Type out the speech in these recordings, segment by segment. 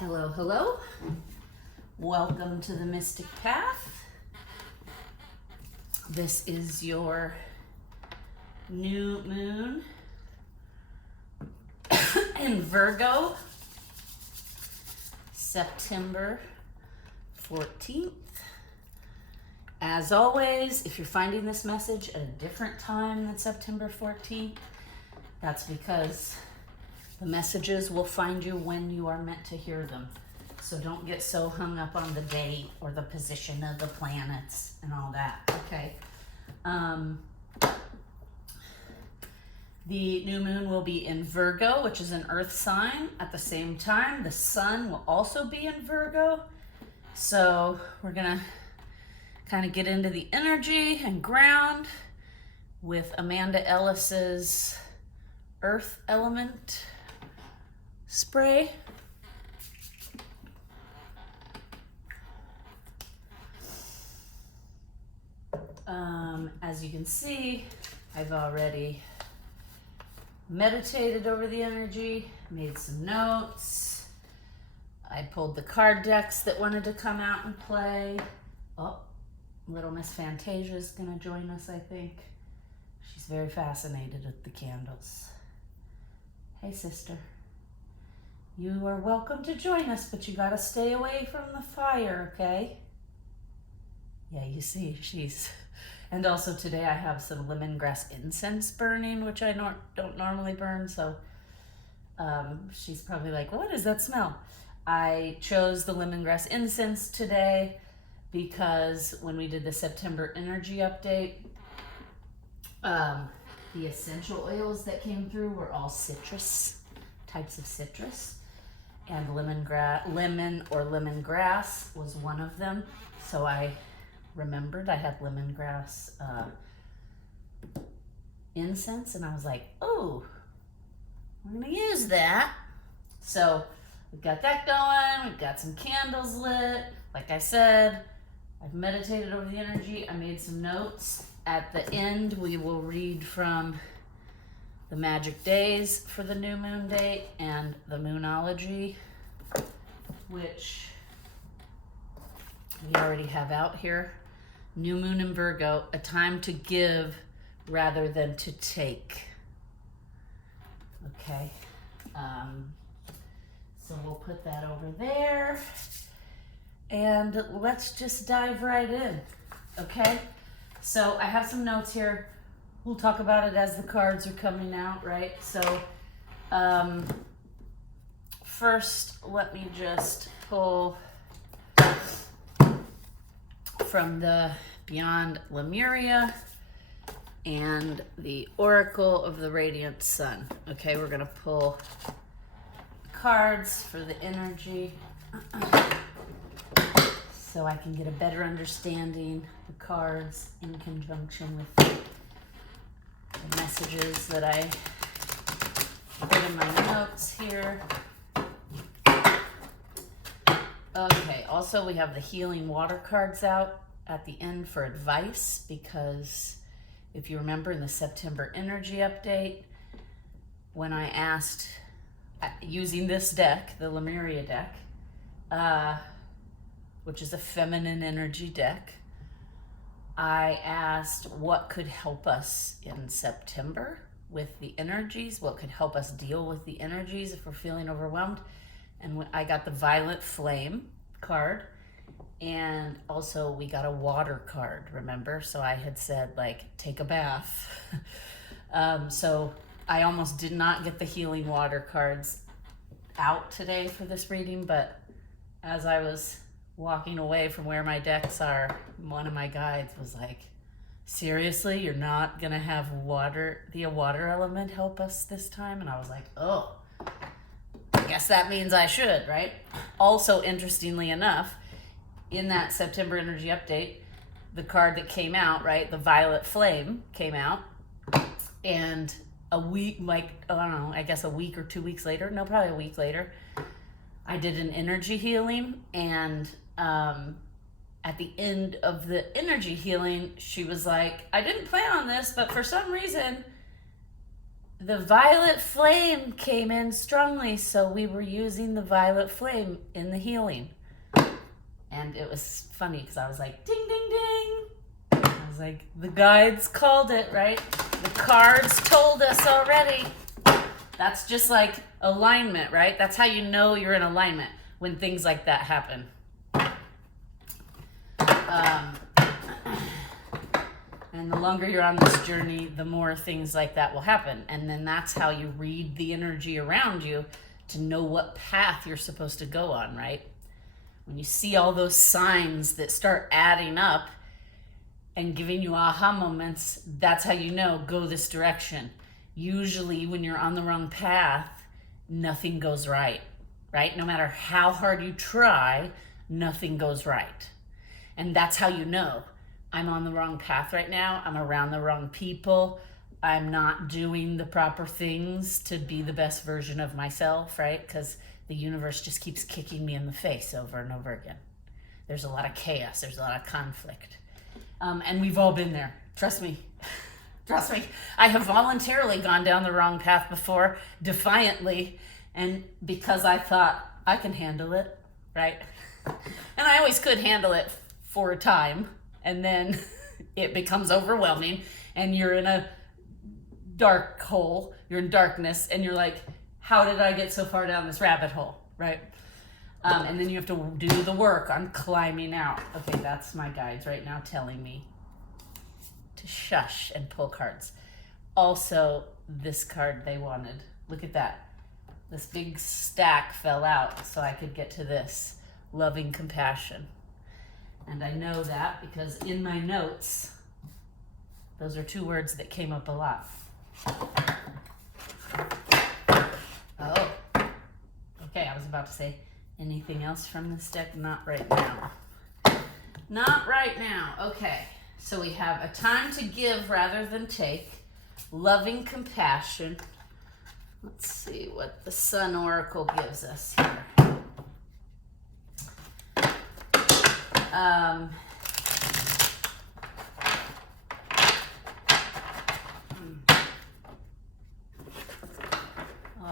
Hello, hello. Welcome to the Mystic Path. This is your new moon in Virgo, September 14th. As always, if you're finding this message at a different time than September 14th, that's because the messages will find you when you are meant to hear them. So don't get so hung up on the date or the position of the planets and all that, okay? The new moon will be in Virgo, which is an earth sign. At the same time, the sun will also be in Virgo. So we're gonna kind of get into the energy and ground with Amanda Ellis's earth element spray. As you can see, I've already meditated over the energy, made some notes. I pulled the card decks that wanted to come out and play. Oh, little Miss Fantasia is gonna join us, I think. She's very fascinated with the candles. Hey, sister. You are welcome to join us, but you gotta stay away from the fire, okay? Yeah, you see, she's... And also today I have some lemongrass incense burning, which I don't normally burn, so she's probably like, what is that smell? I chose the lemongrass incense today because when we did the September energy update, the essential oils that came through were all citrus, types of citrus. And lemon or lemongrass was one of them. So I remembered I had lemongrass incense, and I was like, oh, we're gonna use that. So we've got that going, we've got some candles lit. Like I said, I've meditated over the energy, I made some notes. At the end, we will read from the magic days for the new moon date and the moonology, which we already have out here. New moon in Virgo, a time to give rather than to take. Okay, so we'll put that over there and let's just dive right in, okay? So I have some notes here. We'll talk about it as the cards are coming out, right? So first, let me just pull from the Beyond Lemuria and the Oracle of the Radiant Sun. Okay, we're gonna pull cards for the energy so I can get a better understanding of the cards in conjunction with the messages that I put in my notes here. Okay, also we have the healing water cards out at the end for advice, because if you remember in the September energy update, when I asked, using this deck, the Lemuria deck, which is a feminine energy deck, I asked what could help us in September with the energies, what could help us deal with the energies if we're feeling overwhelmed. And I got the Violet Flame card, and also we got a water card, remember? So I had said, like, take a bath. So I almost did not get the healing water cards out today for this reading, but as I was walking away from where my decks are, one of my guides was like, seriously, you're not gonna have the water element help us this time? And I was like, oh, I guess that means I should, right? Also, interestingly enough, in that September energy update, the card that came out, right, the Violet Flame came out, and a week, like, I don't know, I guess a week or 2 weeks later, no, probably a week later, I did an energy healing, and at the end of the energy healing, she was like, I didn't plan on this, but for some reason, the violet flame came in strongly, so we were using the violet flame in the healing. And it was funny because I was like, ding, ding, ding. I was like, the guides called it, right? The cards told us already. That's just like alignment, right? That's how you know you're in alignment, when things like that happen. And the longer you're on this journey, the more things like that will happen. And then that's how you read the energy around you to know what path you're supposed to go on, right? When you see all those signs that start adding up and giving you aha moments, that's how you know, go this direction. Usually when you're on the wrong path, nothing goes right, right? No matter how hard you try, nothing goes right. And that's how you know, I'm on the wrong path right now. I'm around the wrong people. I'm not doing the proper things to be the best version of myself, right? Because the universe just keeps kicking me in the face over and over again. There's a lot of chaos. There's a lot of conflict. And we've all been there. Trust me. Trust me. I have voluntarily gone down the wrong path before, defiantly, and because I thought I can handle it, right? And I always could handle it for a time, and then it becomes overwhelming, and you're in a dark hole, you're in darkness, and you're like, how did I get so far down this rabbit hole, right? And then you have to do the work on climbing out. Okay, that's my guides right now telling me to shush and pull cards. Also, this card they wanted. Look at that. This big stack fell out so I could get to this. Loving compassion. And I know that because in my notes, those are two words that came up a lot. Oh, okay, I was about to say, anything else from this deck? Not right now. Not right now. Okay, so we have a time to give rather than take, loving compassion. Let's see what the Sun Oracle gives us here.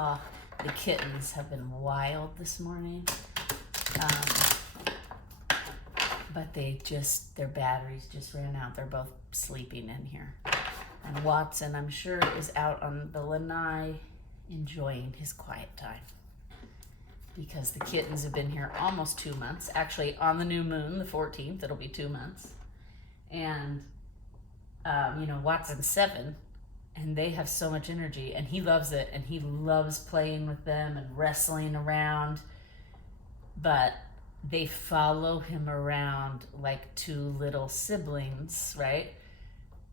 Oh, the kittens have been wild this morning. But their batteries just ran out. They're both sleeping in here. And Watson, I'm sure, is out on the lanai enjoying his quiet time. Because the kittens have been here almost 2 months. Actually, on the new moon, the 14th, it'll be 2 months. And, Watson's 7, and they have so much energy, and he loves it, and he loves playing with them and wrestling around. But they follow him around like two little siblings, right?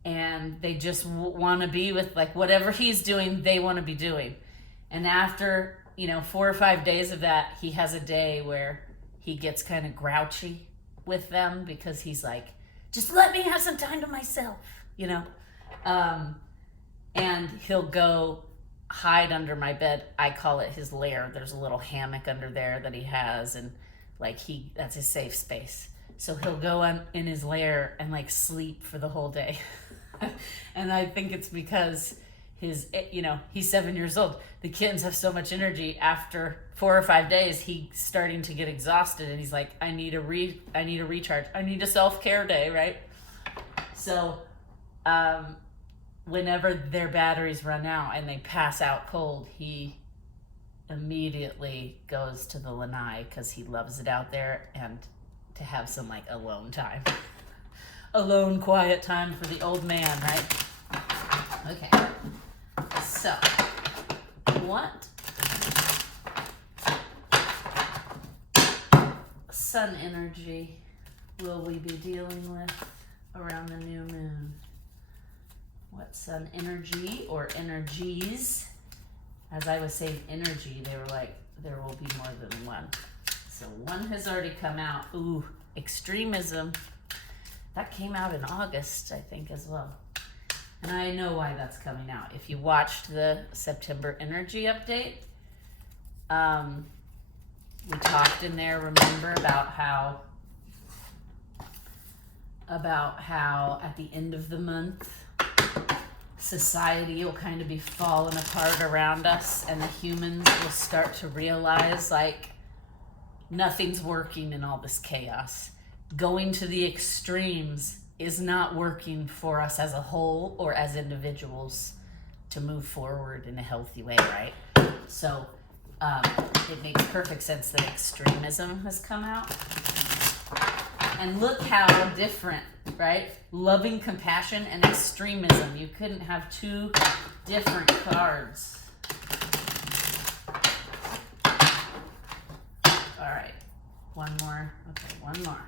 And they just want to be with, like, whatever he's doing, they want to be doing. And after 4 or 5 days of that, he has a day where he gets kind of grouchy with them because he's like, just let me have some time to myself, and he'll go hide under my bed. I call it his lair. There's a little hammock under there that he has, and that's his safe space. So he'll go in his lair and sleep for the whole day. And I think it's because he's 7 years old. The kittens have so much energy. After 4 or 5 days, he's starting to get exhausted, and he's like, I need a recharge. I need a self-care day, right? So, whenever their batteries run out and they pass out cold, he immediately goes to the lanai because he loves it out there, and to have some alone time. Alone, quiet time for the old man, right? Okay. So, what sun energy will we be dealing with around the new moon? What sun energy or energies? As I was saying energy, they were like, there will be more than one. So one has already come out. Ooh, extremism. That came out in August, I think, as well. And I know why that's coming out. If you watched the September energy update, we talked in there, remember, about how at the end of the month, society will kind of be falling apart around us, and the humans will start to realize like nothing's working in all this chaos. Going to the extremes is not working for us as a whole or as individuals to move forward in a healthy way, right? So it makes perfect sense that extremism has come out. And look how different, right? Loving compassion and extremism. You couldn't have two different cards. All right, one more. Okay, one more.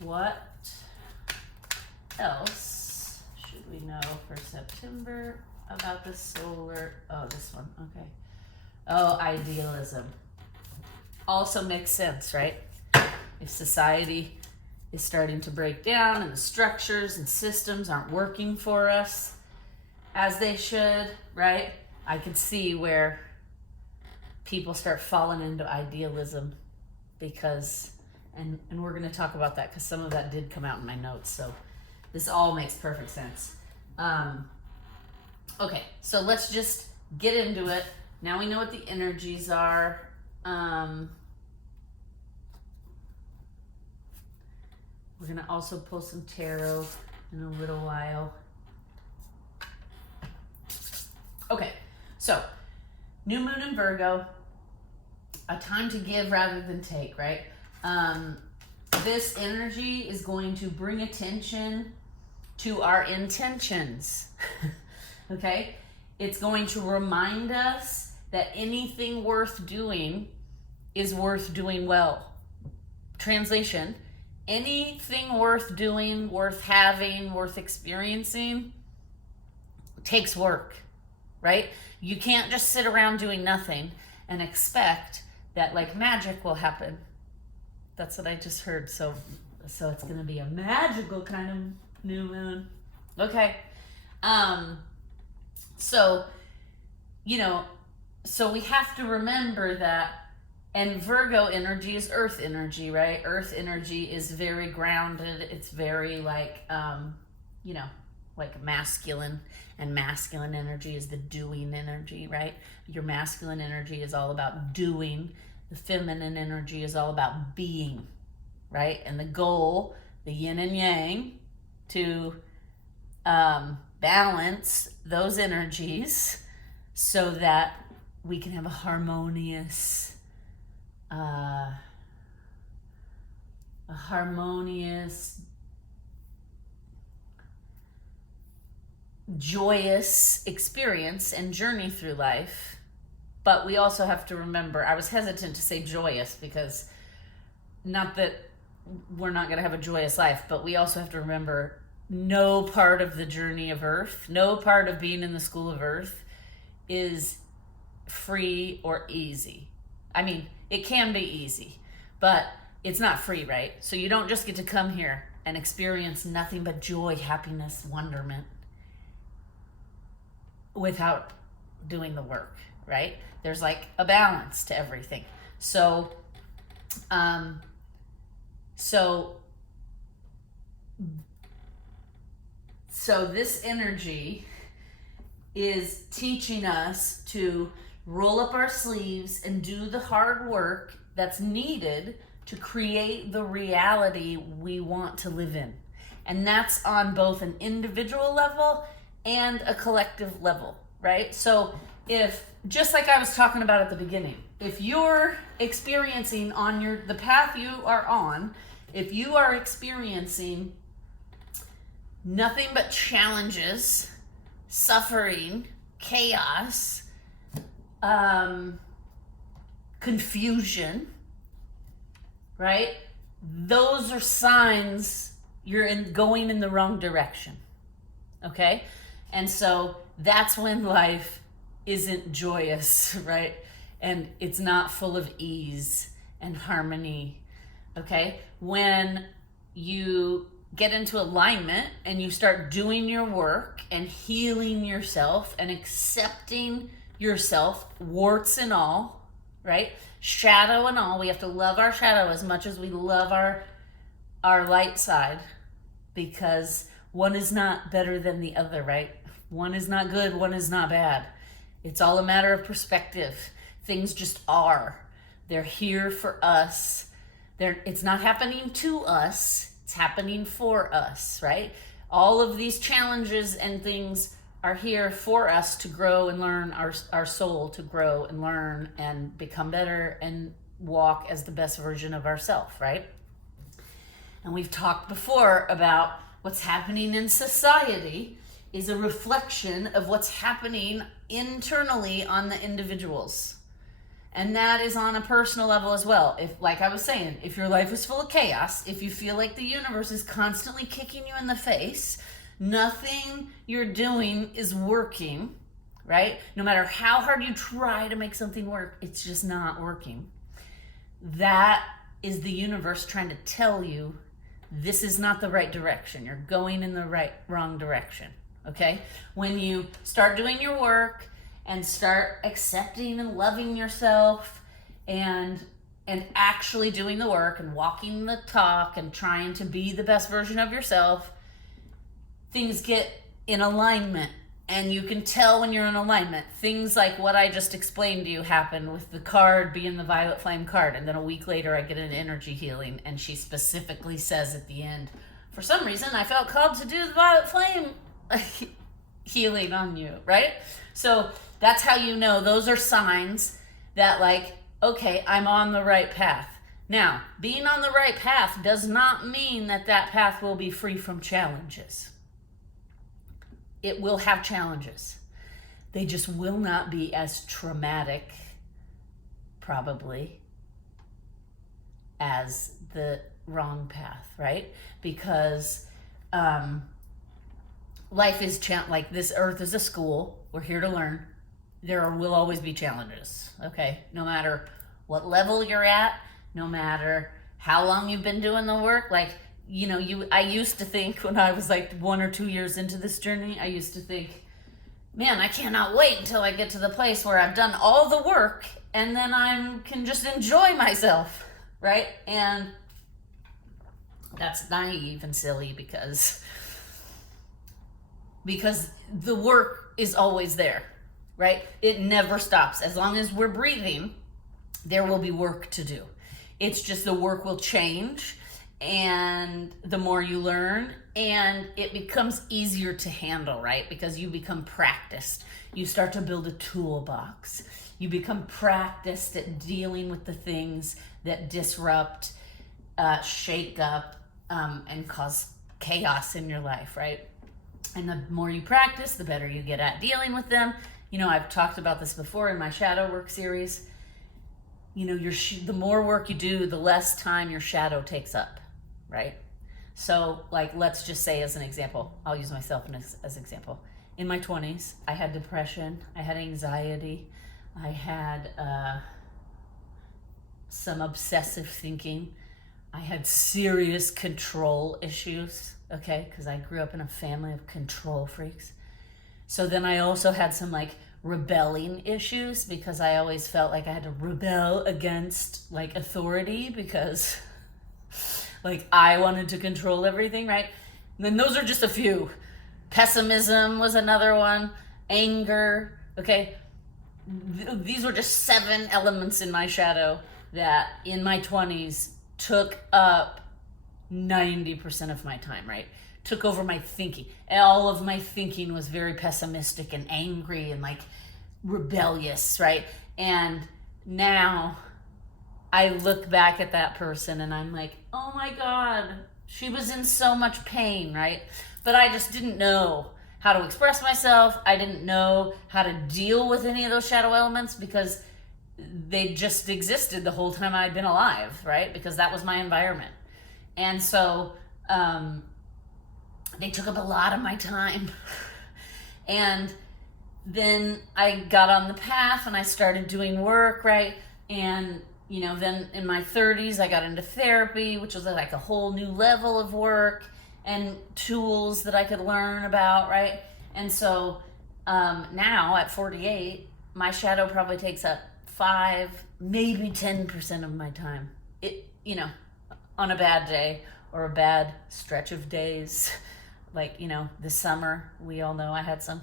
What else should we know for September about the solar? Oh, this one. Okay. Oh, idealism. Also makes sense, right? If society is starting to break down and the structures and systems aren't working for us as they should, right? I could see where people start falling into idealism because, and we're going to talk about that because some of that did come out in my notes. So this all makes perfect sense. Okay, so let's just get into it. Now we know what the energies are. We're going to also pull some tarot in a little while. Okay, so new moon in Virgo, a time to give rather than take, right? This energy is going to bring attention to our intentions, okay? It's going to remind us that anything worth doing is worth doing well. Translation: anything worth doing, worth having, worth experiencing takes work, right? You can't just sit around doing nothing and expect that like magic will happen. That's what I just heard. So it's going to be a magical kind of new moon. Okay. So, so we have to remember that. And Virgo energy is earth energy, right? Earth energy is very grounded. It's very like, like masculine, and masculine energy is the doing energy, right? Your masculine energy is all about doing. The feminine energy is all about being, right? And the goal, the yin and yang, to balance those energies so that we can have a harmonious joyous experience and journey through life. But we also have to remember, I was hesitant to say joyous because not that we're not going to have a joyous life, but we also have to remember no part of the journey of Earth, no part of being in the school of Earth is free or easy. I mean, it can be easy, but it's not free, right? So you don't just get to come here and experience nothing but joy, happiness, wonderment without doing the work, right? There's like a balance to everything. So this energy is teaching us to roll up our sleeves and do the hard work that's needed to create the reality we want to live in. And that's on both an individual level and a collective level, right? So if, just like I was talking about at the beginning, if you're experiencing on the path you are on, if you are experiencing nothing but challenges, suffering, chaos, confusion, right? Those are signs you're going in the wrong direction, okay? And so that's when life isn't joyous, right? And it's not full of ease and harmony, okay? When you get into alignment and you start doing your work and healing yourself and accepting yourself, warts and all, right? Shadow and all. We have to love our shadow as much as we love our light side, because one is not better than the other, right? One is not good, one is not bad. It's all a matter of perspective. Things just are. They're here for us. It's not happening to us, it's happening for us, right? All of these challenges and things are here for us to grow and learn, our soul to grow and learn and become better and walk as the best version of ourselves, right? And we've talked before about what's happening in society is a reflection of what's happening internally on the individuals. And that is on a personal level as well. If, like I was saying, if your life is full of chaos, if you feel like the universe is constantly kicking you in the face, nothing you're doing is working, right? No matter how hard you try to make something work, it's just not working. That is the universe trying to tell you this is not the right direction. You're going in the wrong direction, okay? When you start doing your work and start accepting and loving yourself and actually doing the work and walking the talk and trying to be the best version of yourself, things get in alignment. And you can tell when you're in alignment. Things like what I just explained to you happen with the card being the violet flame card. And then a week later, I get an energy healing. And she specifically says at the end, for some reason, I felt called to do the violet flame healing on you, right? So that's how you know. Those are signs that, like, okay, I'm on the right path. Now, being on the right path does not mean that path will be free from challenges. It will have challenges. They just will not be as traumatic, probably, as the wrong path, right? Because life is like this earth is a school. We're here to learn. There will always be challenges, okay? No matter what level you're at, no matter how long you've been doing the work, like, you know, I used to think when I was like 1 or 2 years into this journey, I used to think, man, I cannot wait until I get to the place where I've done all the work and then I can just enjoy myself, right? And that's naive and silly because the work is always there, right? It never stops. As long as we're breathing, there will be work to do. It's just the work will change. And the more you learn, and it becomes easier to handle, right? Because you become practiced. You start to build a toolbox. You become practiced at dealing with the things that disrupt, shake up, and cause chaos in your life, right? And the more you practice, the better you get at dealing with them. You know, I've talked about this before in my shadow work series. You know, the more work you do, the less time your shadow takes up. Right? So, like, let's just say as an example, I'll use myself as an example. In my 20s, I had depression, I had anxiety, I had some obsessive thinking, I had serious control issues, okay? Because I grew up in a family of control freaks. So then I also had some, like, rebelling issues because I always felt like I had to rebel against, like, authority because like I wanted to control everything, right? And then those are just a few. Pessimism was another one. Anger, okay? These were just 7 elements in my shadow that in my 20s took up 90% of my time, right? Took over my thinking. All of my thinking was very pessimistic and angry and like rebellious, right? And now I look back at that person and I'm like, oh my God, she was in so much pain, right? But I just didn't know how to express myself. I didn't know how to deal with any of those shadow elements because they just existed the whole time I'd been alive, right? Because that was my environment. And so they took up a lot of my time. And then I got on the path and I started doing work, right? And you know, then in my 30s, I got into therapy, which was like a whole new level of work and tools that I could learn about, right? And so now at 48, my shadow probably takes up 5, maybe 10% of my time. It, you know, on a bad day or a bad stretch of days, like, you know, this summer, we all know I had some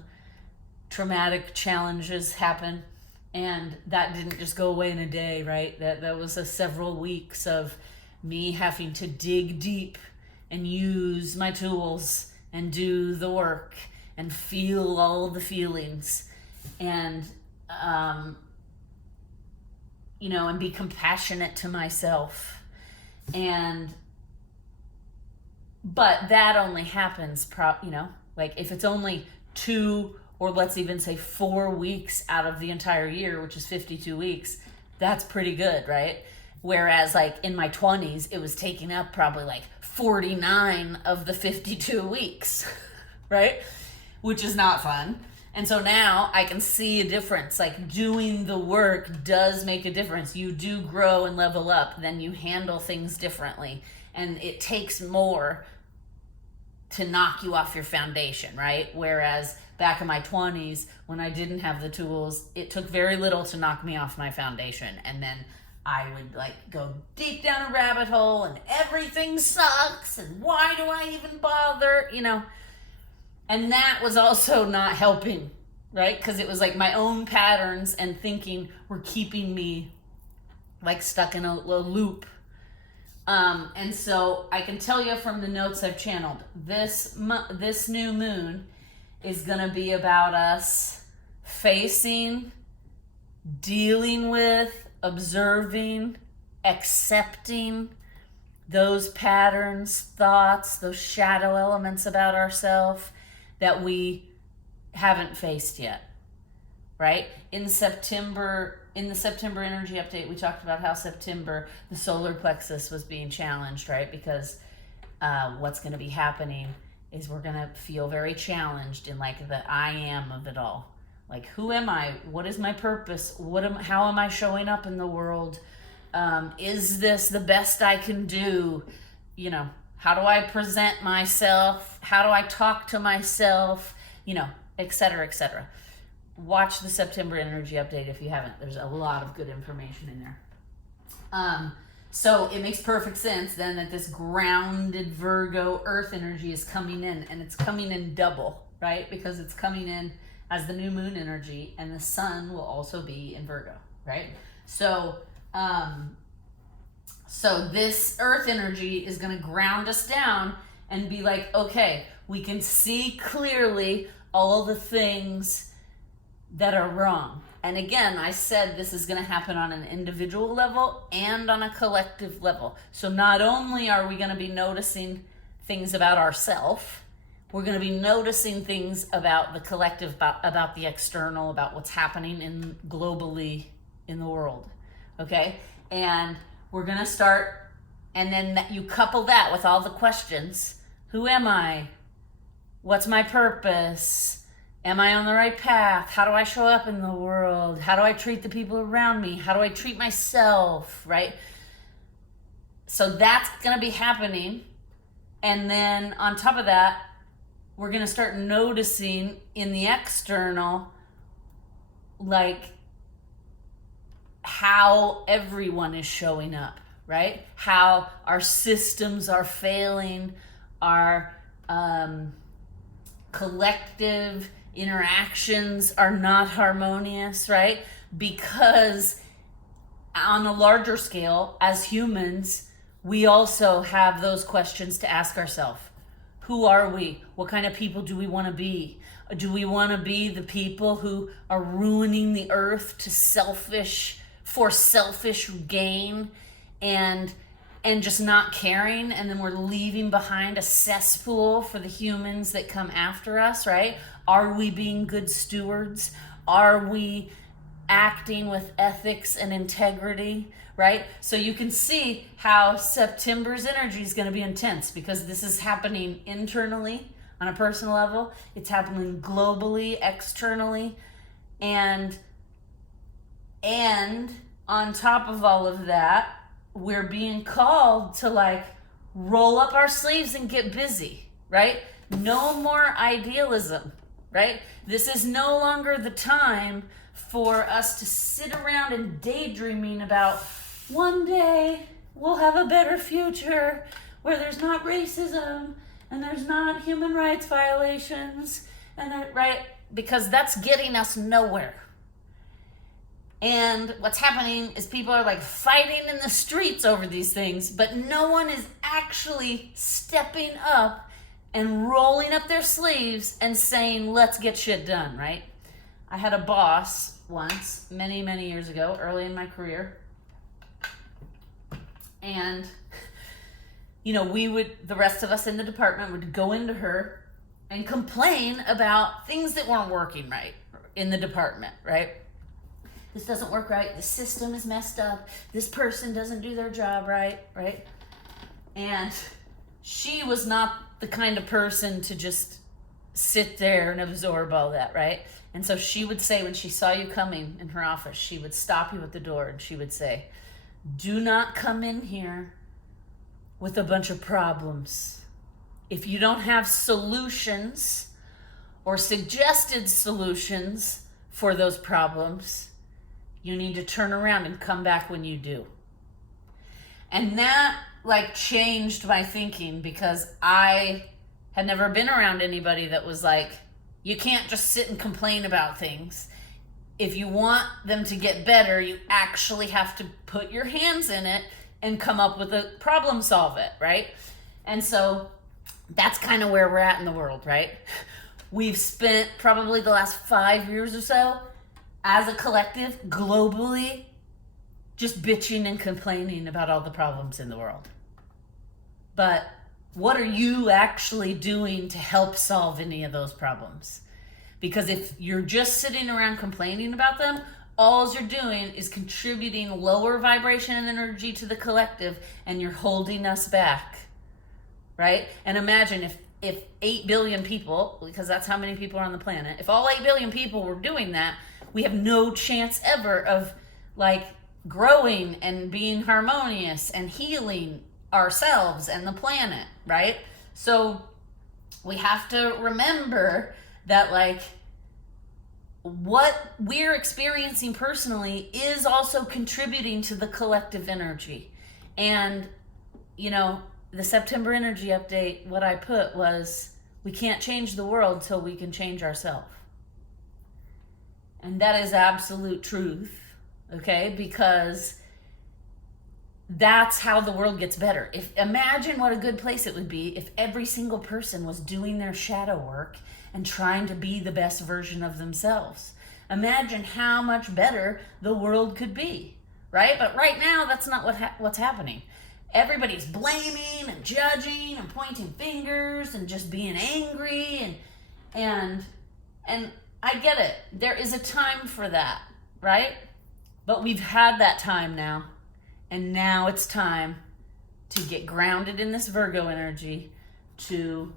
traumatic challenges happen, and that didn't just go away in a day, right? That was several weeks of me having to dig deep and use my tools and do the work and feel all the feelings, and and be compassionate to myself. But that only happens like if it's only 2, or let's even say 4 weeks out of the entire year, which is 52 weeks, that's pretty good, right? Whereas like in my 20s, it was taking up probably like 49 of the 52 weeks, right? Which is not fun. And so now I can see a difference. Like doing the work does make a difference. You do grow and level up, then you handle things differently. And it takes more to knock you off your foundation, right? Whereas back in my 20s, when I didn't have the tools, it took very little to knock me off my foundation. And then I would like go deep down a rabbit hole and everything sucks and why do I even bother, And that was also not helping, right? Because it was like my own patterns and thinking were keeping me like stuck in a loop. And so I can tell you from the notes I've channeled, this new moon is going to be about us facing, dealing with, observing, accepting those patterns, thoughts, those shadow elements about ourselves that we haven't faced yet, right? In the September energy update, we talked about how September, the solar plexus was being challenged, right? Because what's going to be happening is we're going to feel very challenged in like the I am of it all. Like, who am I? What is my purpose? How am I showing up in the world? Is this the best I can do? How do I present myself? How do I talk to myself? Et cetera, et cetera. Watch the September energy update if you haven't. There's a lot of good information in there. So it makes perfect sense then that this grounded Virgo earth energy is coming in, and it's coming in double, right? Because it's coming in as the new moon energy, and the sun will also be in Virgo, right? So this earth energy is going to ground us down and be like, okay, we can see clearly all the things that are wrong. And again, I said this is going to happen on an individual level and on a collective level. So not only are we going to be noticing things about ourselves, we're going to be noticing things about the collective, about the external, about what's happening globally in the world. Okay? And we're going to start, and then you couple that with all the questions. Who am I? What's my purpose? Am I on the right path? How do I show up in the world? How do I treat the people around me? How do I treat myself, right? So that's going to be happening. And then on top of that, we're going to start noticing in the external, like how everyone is showing up, right? How our systems are failing, our collective interactions are not harmonious, right? Because on a larger scale, as humans, we also have those questions to ask ourselves. Who are we? What kind of people do we want to be? Do we want to be the people who are ruining the earth for selfish gain and just not caring, and then we're leaving behind a cesspool for the humans that come after us, right? Are we being good stewards? Are we acting with ethics and integrity, right? So you can see how September's energy is going to be intense, because this is happening internally on a personal level. It's happening globally, externally, and on top of all of that, we're being called to like roll up our sleeves and get busy, right? No more idealism, right? This is no longer the time for us to sit around and daydreaming about one day we'll have a better future where there's not racism and there's not human rights violations, and right? Because that's getting us nowhere. And what's happening is people are like fighting in the streets over these things, but no one is actually stepping up and rolling up their sleeves and saying, let's get shit done, right? I had a boss once, many, many years ago, early in my career. And, you know, the rest of us in the department would go into her and complain about things that weren't working right in the department, right? This doesn't work right. The system is messed up. This person doesn't do their job right? And she was not the kind of person to just sit there and absorb all that, right? And so she would say, when she saw you coming in her office, she would stop you at the door and she would say, do not come in here with a bunch of problems. If you don't have solutions or suggested solutions for those problems, you need to turn around and come back when you do. And that like changed my thinking, because I had never been around anybody that was like, you can't just sit and complain about things. If you want them to get better, you actually have to put your hands in it and come up with a problem, solve it, right? And so that's kind of where we're at in the world, right? We've spent probably the last 5 years or so as a collective, globally, just bitching and complaining about all the problems in the world. But what are you actually doing to help solve any of those problems? Because if you're just sitting around complaining about them, all you're doing is contributing lower vibration and energy to the collective, and you're holding us back, right? And imagine if 8 billion people, because that's how many people are on the planet, if all 8 billion people were doing that, we have no chance ever of like growing and being harmonious and healing ourselves and the planet, right? So we have to remember that like what we're experiencing personally is also contributing to the collective energy. And, you know, the September energy update, what I put was, we can't change the world till we can change ourselves. And that is absolute truth, okay? Because that's how the world gets better. Imagine what a good place it would be if every single person was doing their shadow work and trying to be the best version of themselves. Imagine how much better the world could be, right? But right now, that's not what's happening. Everybody's blaming and judging and pointing fingers and just being angry and I get it. There is a time for that, right? But we've had that time now. And now it's time to get grounded in this Virgo energy, to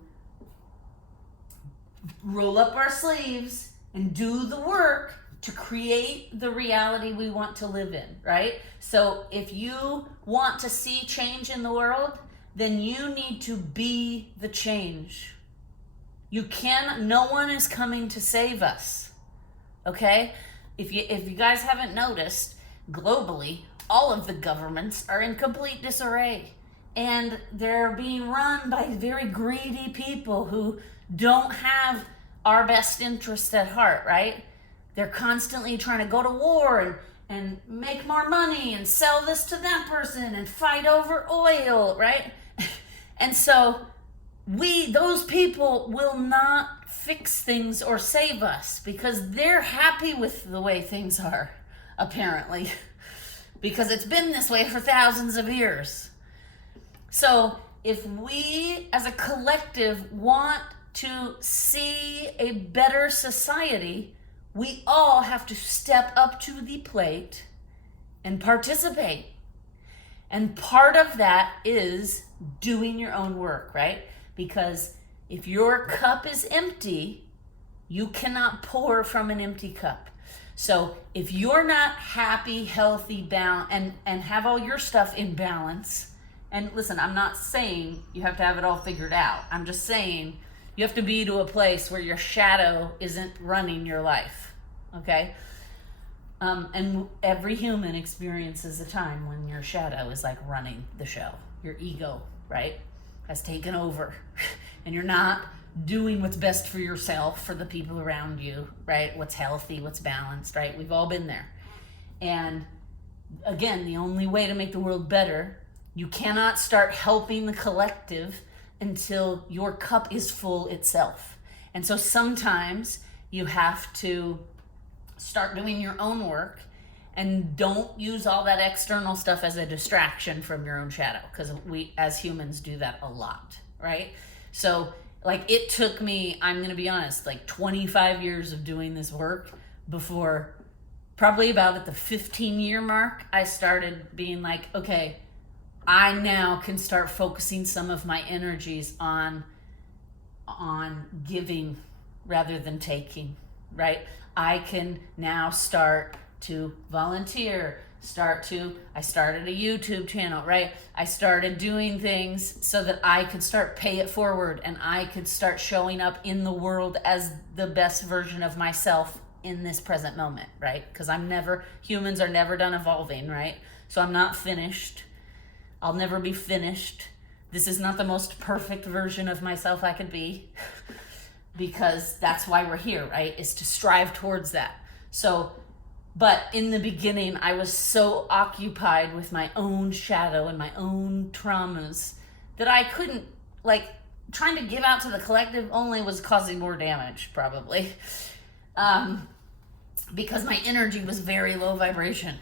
roll up our sleeves and do the work to create the reality we want to live in, right? So if you want to see change in the world, then you need to be the change. No one is coming to save us, okay? If you guys haven't noticed, globally, all of the governments are in complete disarray. And they're being run by very greedy people who don't have our best interests at heart, right? They're constantly trying to go to war and make more money and sell this to that person and fight over oil, right? And so those people will not fix things or save us, because they're happy with the way things are, apparently, because it's been this way for thousands of years. So if we as a collective want to see a better society, we all have to step up to the plate and participate. And part of that is doing your own work, right? Because if your cup is empty, you cannot pour from an empty cup. So if you're not happy, healthy, and have all your stuff in balance, and listen, I'm not saying you have to have it all figured out. I'm just saying you have to be to a place where your shadow isn't running your life, okay? And every human experiences a time when your shadow is like running the show, your ego, right? has taken over and you're not doing what's best for yourself, for the people around you, right? What's healthy, what's balanced, right? We've all been there. And again, the only way to make the world better, you cannot start helping the collective until your cup is full itself. And so sometimes you have to start doing your own work and don't use all that external stuff as a distraction from your own shadow, because we as humans do that a lot, right? So like it took me, I'm going to be honest, like 25 years of doing this work before, probably about at the 15-year mark, I started being like, okay, I now can start focusing some of my energies on giving rather than taking, right? I can now start to volunteer, I started a YouTube channel, right? I started doing things so that I could start pay it forward and I could start showing up in the world as the best version of myself in this present moment, right? Because humans are never done evolving, right? So I'm not finished. I'll never be finished. This is not the most perfect version of myself I could be because that's why we're here, right? Is to strive towards that. So, but in the beginning, I was so occupied with my own shadow and my own traumas that I couldn't, like, trying to give out to the collective only was causing more damage, probably. Because my energy was very low vibration.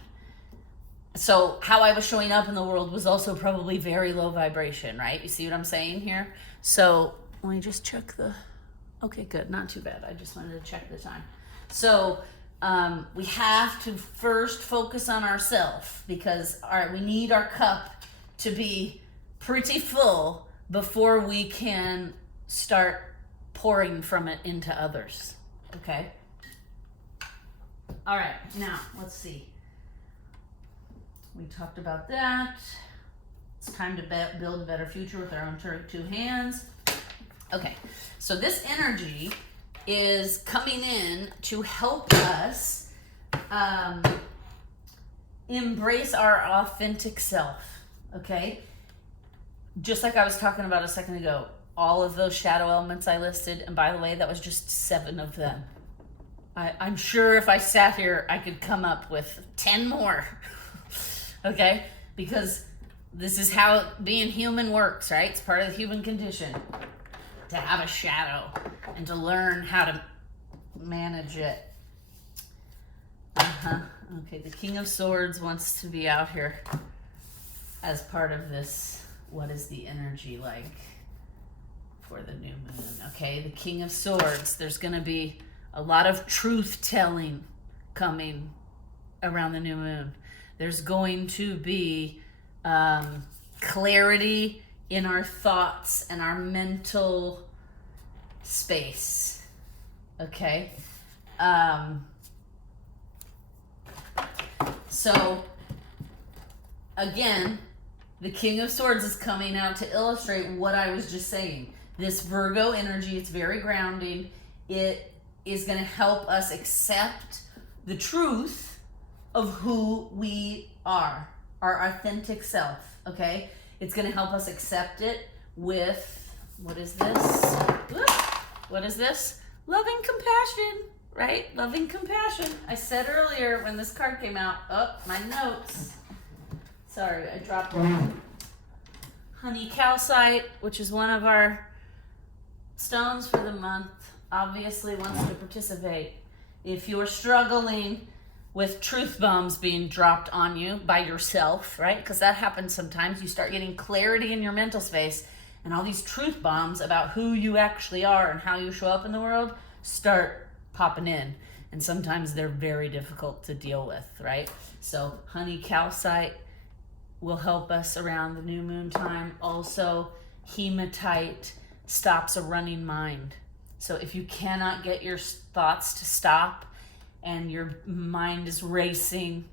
So how I was showing up in the world was also probably very low vibration, right? You see what I'm saying here? So let me just check okay, good, not too bad. I just wanted to check the time. So we have to first focus on ourselves because we need our cup to be pretty full before we can start pouring from it into others, okay? All right, now let's see. We talked about that. It's time to build a better future with our own two hands. Okay, so this energy is coming in to help us embrace our authentic self, okay? Just like I was talking about a second ago, all of those shadow elements I listed, and by the way, that was just 7 of them. I'm sure if I sat here, I could come up with 10 more, okay? Because this is how being human works, right? It's part of the human condition to have a shadow and to learn how to manage it. Okay, the King of Swords wants to be out here as part of this. What is the energy like for the new moon? Okay, the King of Swords. There's going to be a lot of truth-telling coming around the new moon. There's going to be clarity in our thoughts and our mental space, okay? So, again, the King of Swords is coming out to illustrate what I was just saying. This Virgo energy, it's very grounding. It is going to help us accept the truth of who we are, our authentic self, okay? It's going to help us accept it with, what is this? What is this? Loving compassion, right? Loving compassion. I said earlier when this card came out, my notes. Sorry, I dropped one. Honey calcite, which is one of our stones for the month, obviously wants to participate. If you're struggling with truth bombs being dropped on you by yourself, right? Because that happens sometimes. You start getting clarity in your mental space and all these truth bombs about who you actually are and how you show up in the world start popping in. And sometimes they're very difficult to deal with, right? So honey calcite will help us around the new moon time. Also, hematite stops a running mind. So if you cannot get your thoughts to stop and your mind is racing,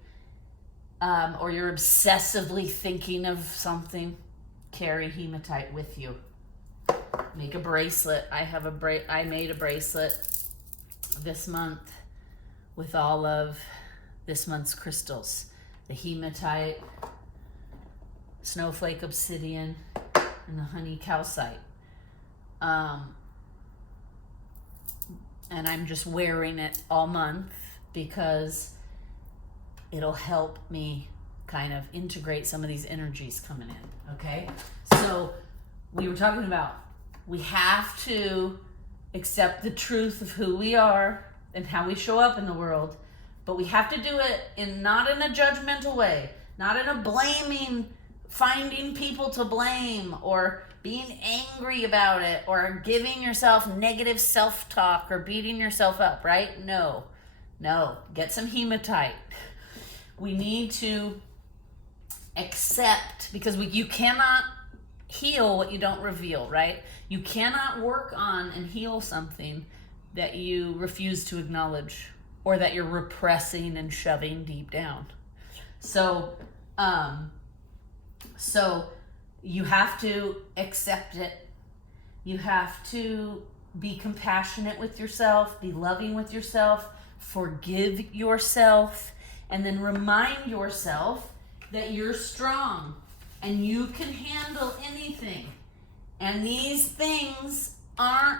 or you're obsessively thinking of something, carry hematite with you. Make a bracelet. I made a bracelet this month with all of this month's crystals. The hematite, snowflake obsidian, and the honey calcite. And I'm just wearing it all month because it'll help me kind of integrate some of these energies coming in, okay? So we were talking about we have to accept the truth of who we are and how we show up in the world, but we have to do it not in a judgmental way, not in a blaming, finding people to blame or being angry about it or giving yourself negative self-talk or beating yourself up, right? No, get some hematite. We need to accept, because you cannot heal what you don't reveal, right? You cannot work on and heal something that you refuse to acknowledge or that you're repressing and shoving deep down. So you have to accept it. You have to be compassionate with yourself, be loving with yourself, forgive yourself, and then remind yourself that you're strong and you can handle anything. And these things aren't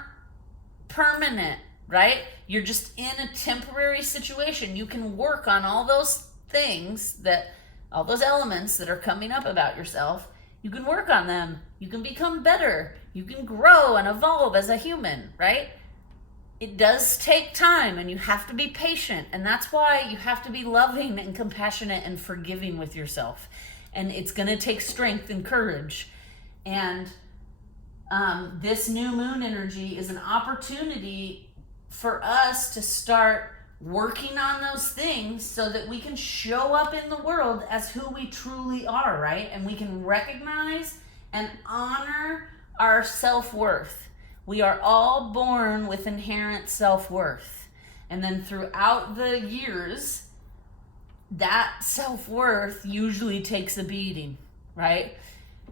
permanent, right? You're just in a temporary situation. You can work on all those things, all those elements that are coming up about yourself. You can work on them. You can become better. You can grow and evolve as a human, right? It does take time, and you have to be patient, and that's why you have to be loving and compassionate and forgiving with yourself. And it's going to take strength and courage. And this new moon energy is an opportunity for us to start working on those things so that we can show up in the world as who we truly are, right? And we can recognize and honor our self-worth. We are all born with inherent self-worth. And then throughout the years, that self-worth usually takes a beating, right?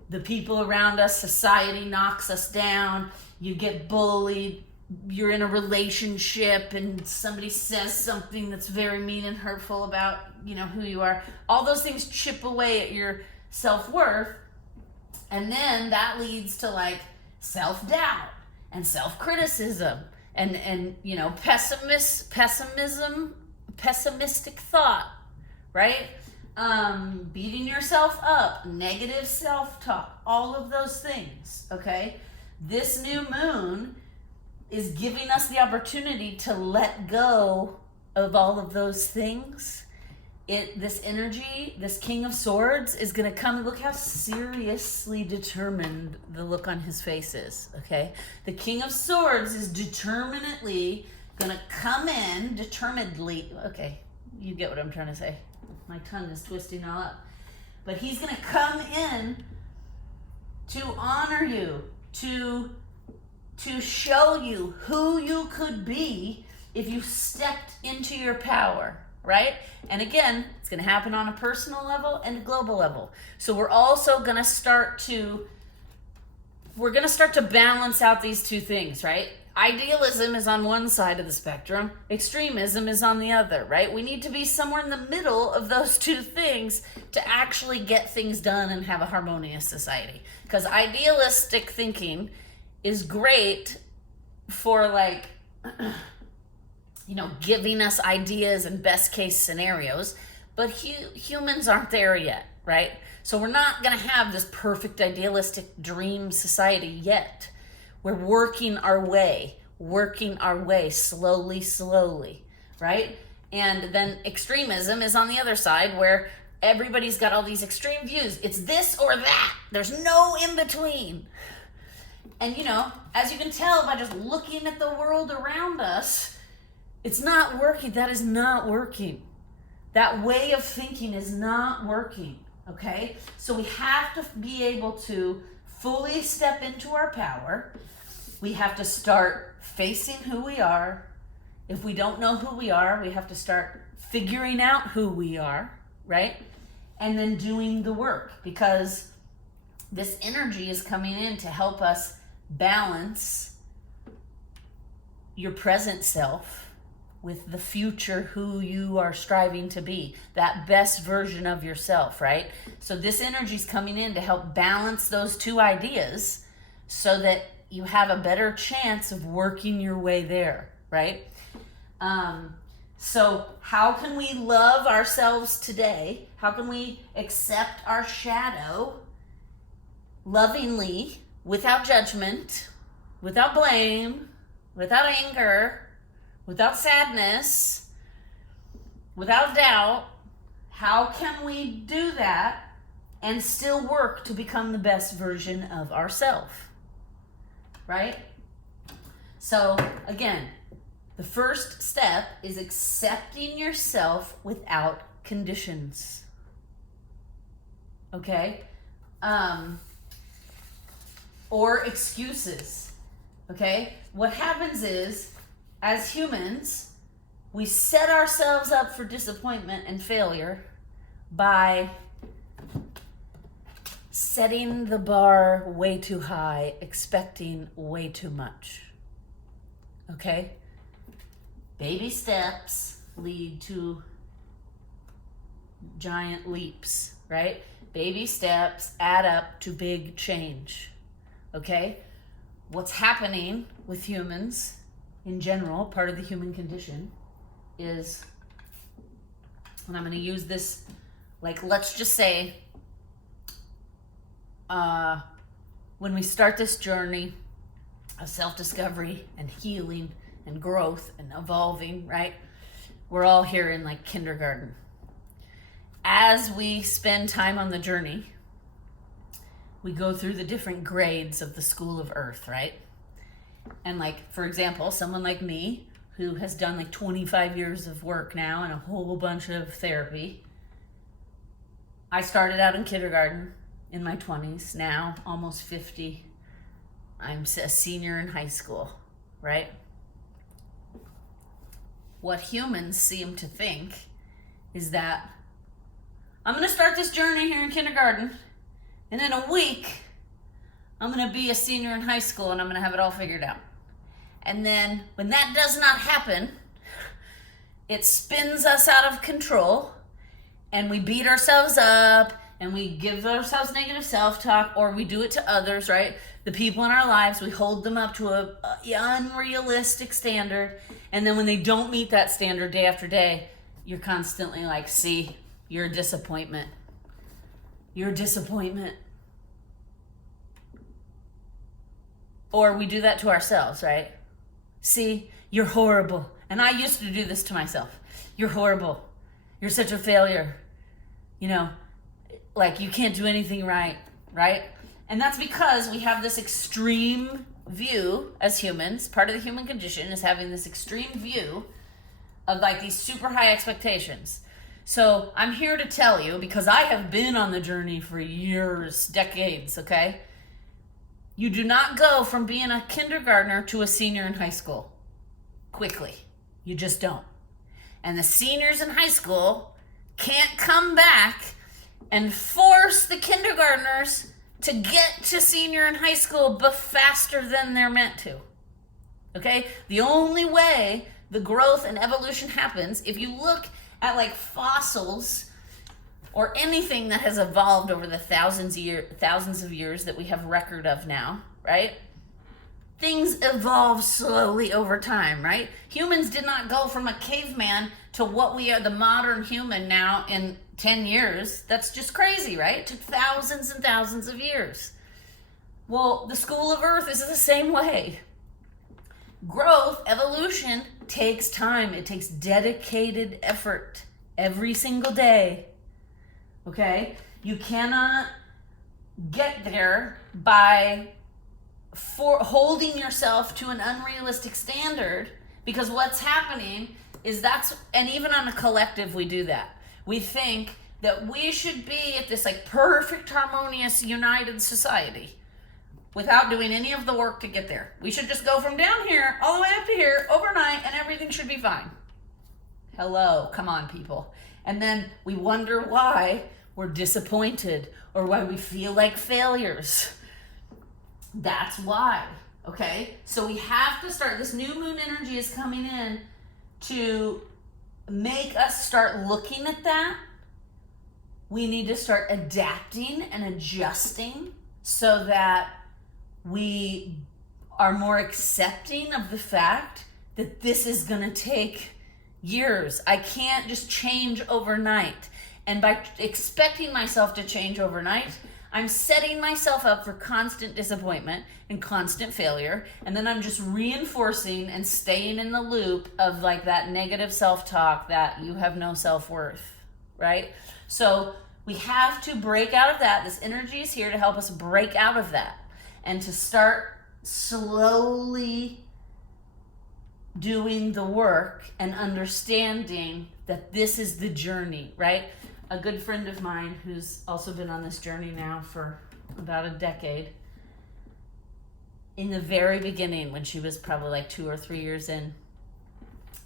The people around us, society knocks us down, you get bullied, you're in a relationship and somebody says something that's very mean and hurtful about, who you are. All those things chip away at your self-worth. And then that leads to like self-doubt and self-criticism and pessimistic thought, right? Beating yourself up, negative self-talk, all of those things, okay? This new moon is giving us the opportunity to let go of all of those things. This energy, this King of Swords is going to come. Look how seriously determined the look on his face is, okay? The King of Swords is determinedly going to come in, determinedly. Okay, you get what I'm trying to say. My tongue is twisting all up. But he's going to come in to honor you, to show you who you could be if you stepped into your power, right? And again, it's going to happen on a personal level and a global level. So we're also going to start to balance out these two things, right? Idealism is on one side of the spectrum. Extremism is on the other, right? We need to be somewhere in the middle of those two things to actually get things done and have a harmonious society. Because idealistic thinking is great for giving us ideas and best case scenarios, but humans aren't there yet, right? So we're not going to have this perfect idealistic dream society yet. We're working our way slowly, right? And then extremism is on the other side, where everybody's got all these extreme views. It's this or that. There's no in between. And as you can tell by just looking at the world around us, it's not working. That is not working. That way of thinking is not working, okay? So we have to be able to fully step into our power. We have to start facing who we are. If we don't know who we are, we have to start figuring out who we are, right? And then doing the work, because this energy is coming in to help us balance your present self with the future who you are striving to be, that best version of yourself, right? So this energy is coming in to help balance those two ideas so that you have a better chance of working your way there, right? So how can we love ourselves today? How can we accept our shadow lovingly, without judgment, without blame, without anger, without sadness, without doubt? How can we do that and still work to become the best version of ourselves? Right? So again, the first step is accepting yourself without conditions. Okay? Or excuses. Okay? What happens is, as humans, we set ourselves up for disappointment and failure by setting the bar way too high, expecting way too much. Okay? Baby steps lead to giant leaps, right? Baby steps add up to big change. Okay? What's happening with humans in general, part of the human condition, is, and I'm going to use this, like, let's just say, when we start this journey of self-discovery and healing and growth and evolving, right? We're all here in like kindergarten. As we spend time on the journey, we go through the different grades of the school of earth, right? And like, for example, someone like me who has done like 25 years of work now and a whole bunch of therapy. I started out in kindergarten in my 20s, now almost 50. I'm a senior in high school, right? What humans seem to think is that I'm going to start this journey here in kindergarten, and in a week, I'm going to be a senior in high school and I'm going to have it all figured out. And then when that does not happen, it spins us out of control and we beat ourselves up and we give ourselves negative self-talk, or we do it to others, right? The people in our lives, we hold them up to a unrealistic standard. And then when they don't meet that standard day after day, you're constantly like, see, you're a disappointment. You're a disappointment. Or we do that to ourselves, right? See, you're horrible. And I used to do this to myself. You're horrible. You're such a failure. You know, like you can't do anything right, right? And that's because we have this extreme view as humans. Part of the human condition is having this extreme view of like these super high expectations. So I'm here to tell you, because I have been on the journey for years, decades, okay? You do not go from being a kindergartner to a senior in high school quickly. You just don't. And the seniors in high school can't come back and force the kindergartners to get to senior in high school faster than they're meant to. Okay? The only way the growth and evolution happens, if you look at like fossils or anything that has evolved over the thousands of years that we have record of now, right? Things evolve slowly over time, right? Humans did not go from a caveman to what we are, the modern human now, in 10 years. That's just crazy, right? It took thousands and thousands of years. Well, the school of earth is the same way. Growth, evolution takes time. It takes dedicated effort every single day. Okay? You cannot get there by holding yourself to an unrealistic standard, because what's happening is and even on a collective we do that. We think that we should be at this like perfect, harmonious, united society without doing any of the work to get there. We should just go from down here all the way up to here overnight and everything should be fine. Hello, come on, people. And then we wonder why we're disappointed or why we feel like failures. That's why, okay? So we have to start, this new moon energy is coming in to make us start looking at that, we need to start adapting and adjusting so that we are more accepting of the fact that this is going to take years. I can't just change overnight. And by expecting myself to change overnight, I'm setting myself up for constant disappointment and constant failure. And then I'm just reinforcing and staying in the loop of like that negative self-talk that you have no self-worth, right? So we have to break out of that. This energy is here to help us break out of that and to start slowly doing the work and understanding that this is the journey, right? A good friend of mine who's also been on this journey now for about a decade, in the very beginning, when she was probably like 2 or 3 years in,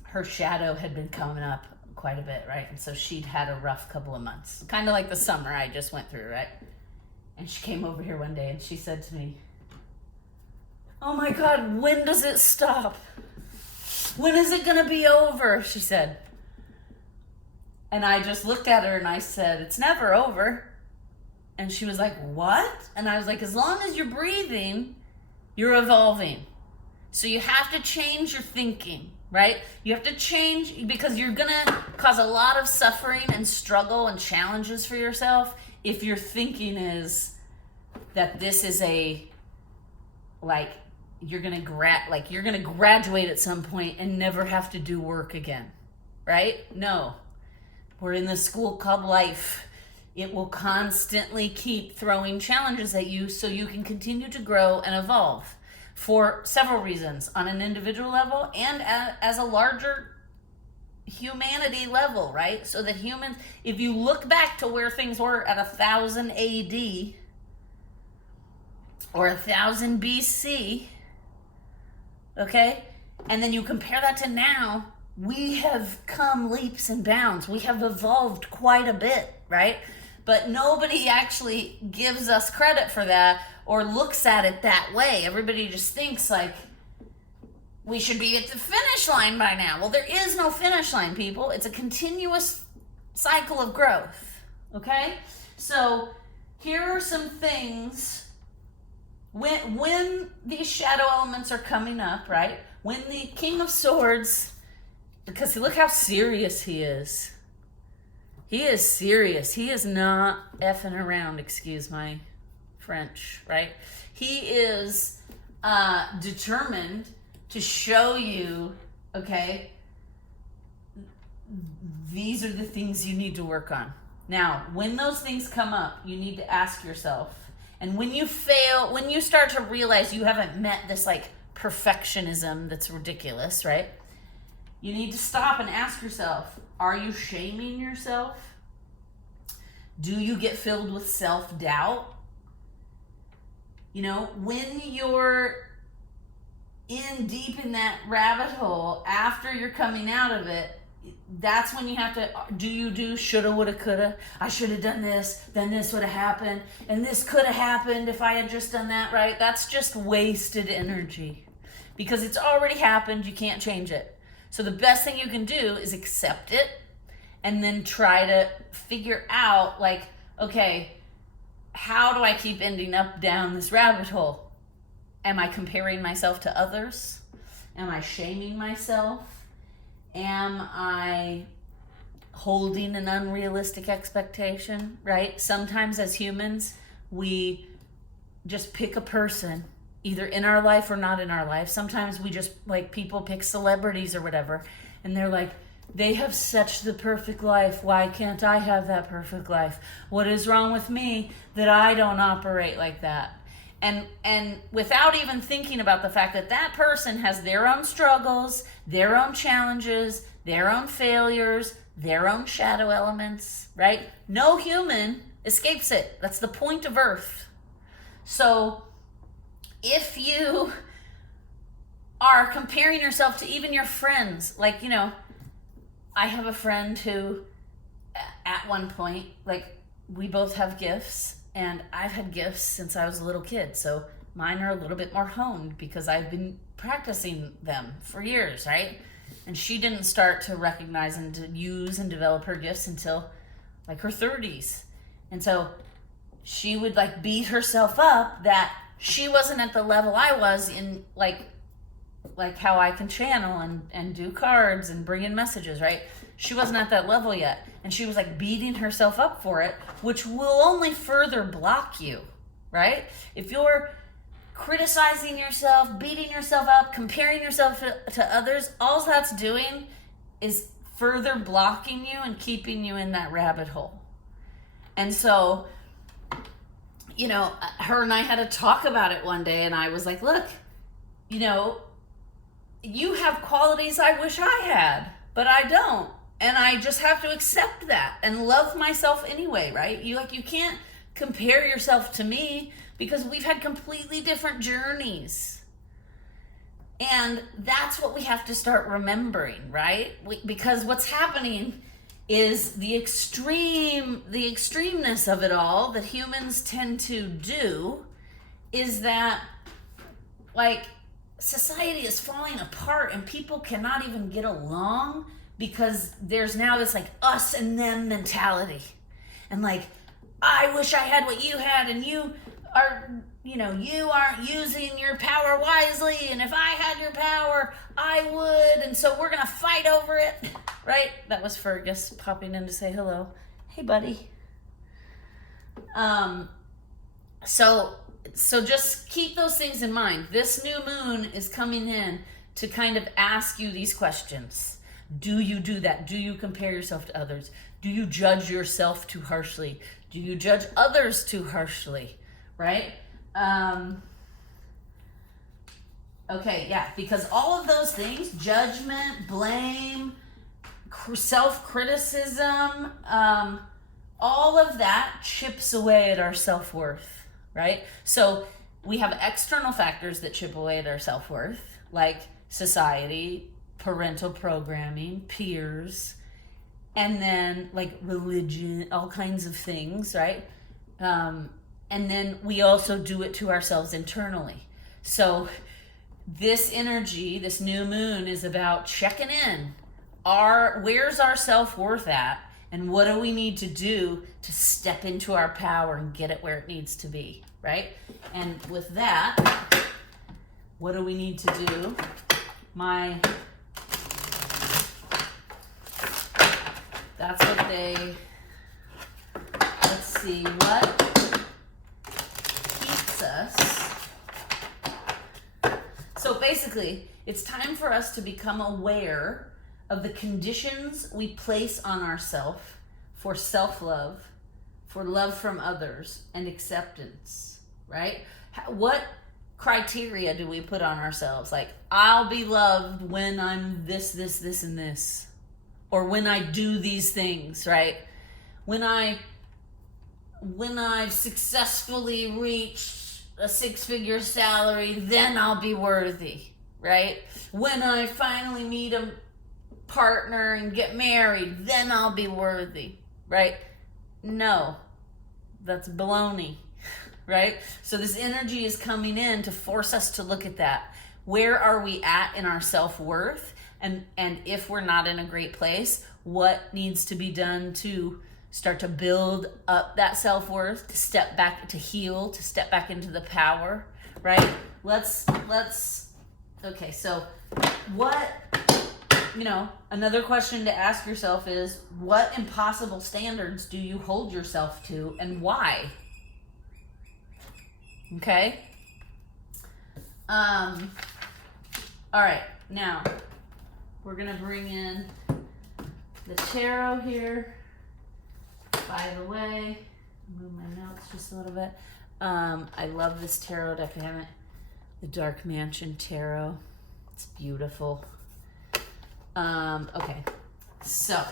her shadow had been coming up quite a bit, right? And so she'd had a rough couple of months, kind of like the summer I just went through, right? And she came over here one day and she said to me, "Oh my God, when does it stop? When is it gonna be over?" She said. And I just looked at her and I said, "It's never over." And she was like, "What?" And I was like, "As long as you're breathing, you're evolving. So you have to change your thinking, right? You have to change, because you're gonna cause a lot of suffering and struggle and challenges for yourself if your thinking is that this is like you're gonna graduate at some point and never have to do work again, right? No. We're in this school called life. It will constantly keep throwing challenges at you so you can continue to grow and evolve for several reasons, on an individual level and as a larger humanity level, right? So that humans, if you look back to where things were at 1000 AD or 1000 BC, okay, and then you compare that to now, we have come leaps and bounds. We have evolved quite a bit, right? But nobody actually gives us credit for that or looks at it that way. Everybody just thinks like we should be at the finish line by now. Well, there is no finish line, people. It's a continuous cycle of growth, okay? So here are some things when these shadow elements are coming up, right? When the King of Swords, because look how serious he is. He is serious. He is not effing around, excuse my French, right? He is determined to show you, okay, these are the things you need to work on. Now, when those things come up, you need to ask yourself, and when you fail, when you start to realize you haven't met this like perfectionism that's ridiculous, right? You need to stop and ask yourself, are you shaming yourself? Do you get filled with self-doubt? You know, when you're deep in that rabbit hole, after you're coming out of it, that's when you have to, do shoulda, woulda, coulda. I should have done this, then this would have happened, and this could have happened if I had just done that, right? That's just wasted energy because it's already happened. You can't change it. So the best thing you can do is accept it and then try to figure out like, okay, how do I keep ending up down this rabbit hole? Am I comparing myself to others? Am I shaming myself? Am I holding an unrealistic expectation, right? Sometimes as humans, we just pick a person, either in our life or not in our life. Sometimes we just, like, people pick celebrities or whatever, and they're like, they have such the perfect life. Why can't I have that perfect life? What is wrong with me that I don't operate like that? And without even thinking about the fact that that person has their own struggles, their own challenges, their own failures, their own shadow elements, right? No human escapes it. That's the point of Earth. So if you are comparing yourself to even your friends, like, you know, I have a friend who at one point, like, we both have gifts, and I've had gifts since I was a little kid, so mine are a little bit more honed because I've been practicing them for years, right? And she didn't start to recognize and to use and develop her gifts until like her 30s. And so she would like beat herself up that she wasn't at the level I was in like how I can channel and do cards and bring in messages, right? She wasn't at that level yet. And she was like beating herself up for it, which will only further block you, right? If you're criticizing yourself, beating yourself up, comparing yourself to others, all that's doing is further blocking you and keeping you in that rabbit hole. And so, you know, her and I had a talk about it one day, and I was like, look, you know, you have qualities I wish I had, but I don't. And I just have to accept that and love myself anyway, right? You can't compare yourself to me because we've had completely different journeys. And that's what we have to start remembering, right? Because what's happening is the extremeness of it all that humans tend to do is that, like, society is falling apart and people cannot even get along because there's now this like us and them mentality. And like, I wish I had what you had, and you aren't using your power wisely, and if I had your power, I would, and so we're gonna fight over it, right? That was Fergus popping in to say hello. Hey, buddy. So just keep those things in mind. This new moon is coming in to kind of ask you these questions. Do you do that? Do you compare yourself to others? Do you judge yourself too harshly? Do you judge others too harshly? Right? Okay, yeah, because all of those things, judgment, blame, self-criticism, all of that chips away at our self-worth, right? So we have external factors that chip away at our self-worth, like society, parental programming, peers, and then like religion, all kinds of things, right? And then we also do it to ourselves internally. So this energy, this new moon, is about checking in. Where's our self-worth at? And what do we need to do to step into our power and get it where it needs to be, right? And with that, what do we need to do? That's what let's see, what keeps us. So basically, it's time for us to become aware of the conditions we place on ourselves for self-love, for love from others, and acceptance, right? What criteria do we put on ourselves? Like, I'll be loved when I'm this, and this. Or when I do these things, right? When I've successfully reached a 6-figure salary, then I'll be worthy, right? When I finally meet a partner and get married, then I'll be worthy, right? No, that's baloney, right? So this energy is coming in to force us to look at that. Where are we at in our self-worth? And if we're not in a great place, what needs to be done to start to build up that self-worth, to step back, to heal, to step back into the power, right? Okay, so another question to ask yourself is, what impossible standards do you hold yourself to, and why? Okay? All right, now we're going to bring in the tarot here. By the way, move my notes just a little bit. I love this tarot deck. I haven't, the Dark Mansion Tarot. It's beautiful. Okay, so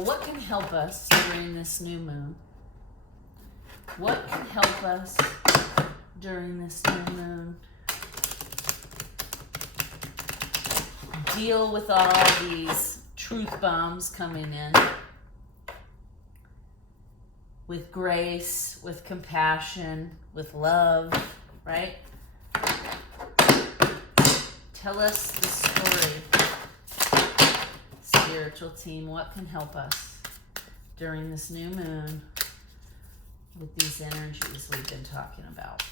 what can help us during this new moon? What can help us during this new moon deal with all these truth bombs coming in? with grace, with compassion, with love, right? Tell us the story, spiritual team. What can help us during this new moon with these energies we've been talking about?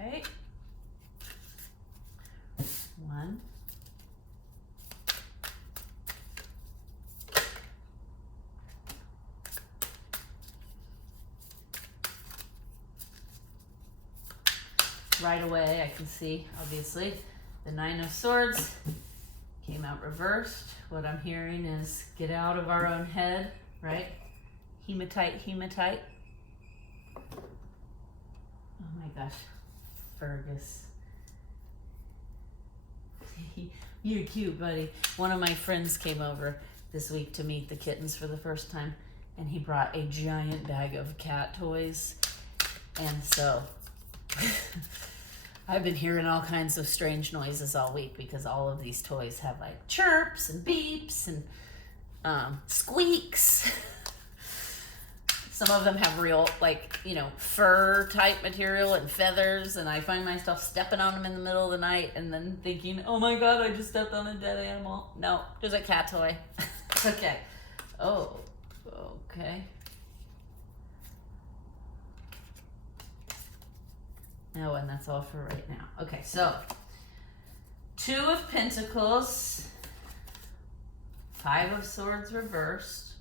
Okay. 1. Right away, I can see, obviously, the 9 of Swords came out reversed. What I'm hearing is get out of our own head, right? Hematite, hematite. Oh my gosh, Fergus. You're cute, buddy. One of my friends came over this week to meet the kittens for the first time, and he brought a giant bag of cat toys. And so I've been hearing all kinds of strange noises all week because all of these toys have like chirps and beeps and squeaks. Some of them have real, like, you know, fur type material and feathers, and I find myself stepping on them in the middle of the night and then thinking, oh my God, I just stepped on a dead animal. No, there's a cat toy. Okay. Oh, okay. Oh, and that's all for right now. Okay, so 2 of Pentacles, 5 of Swords reversed,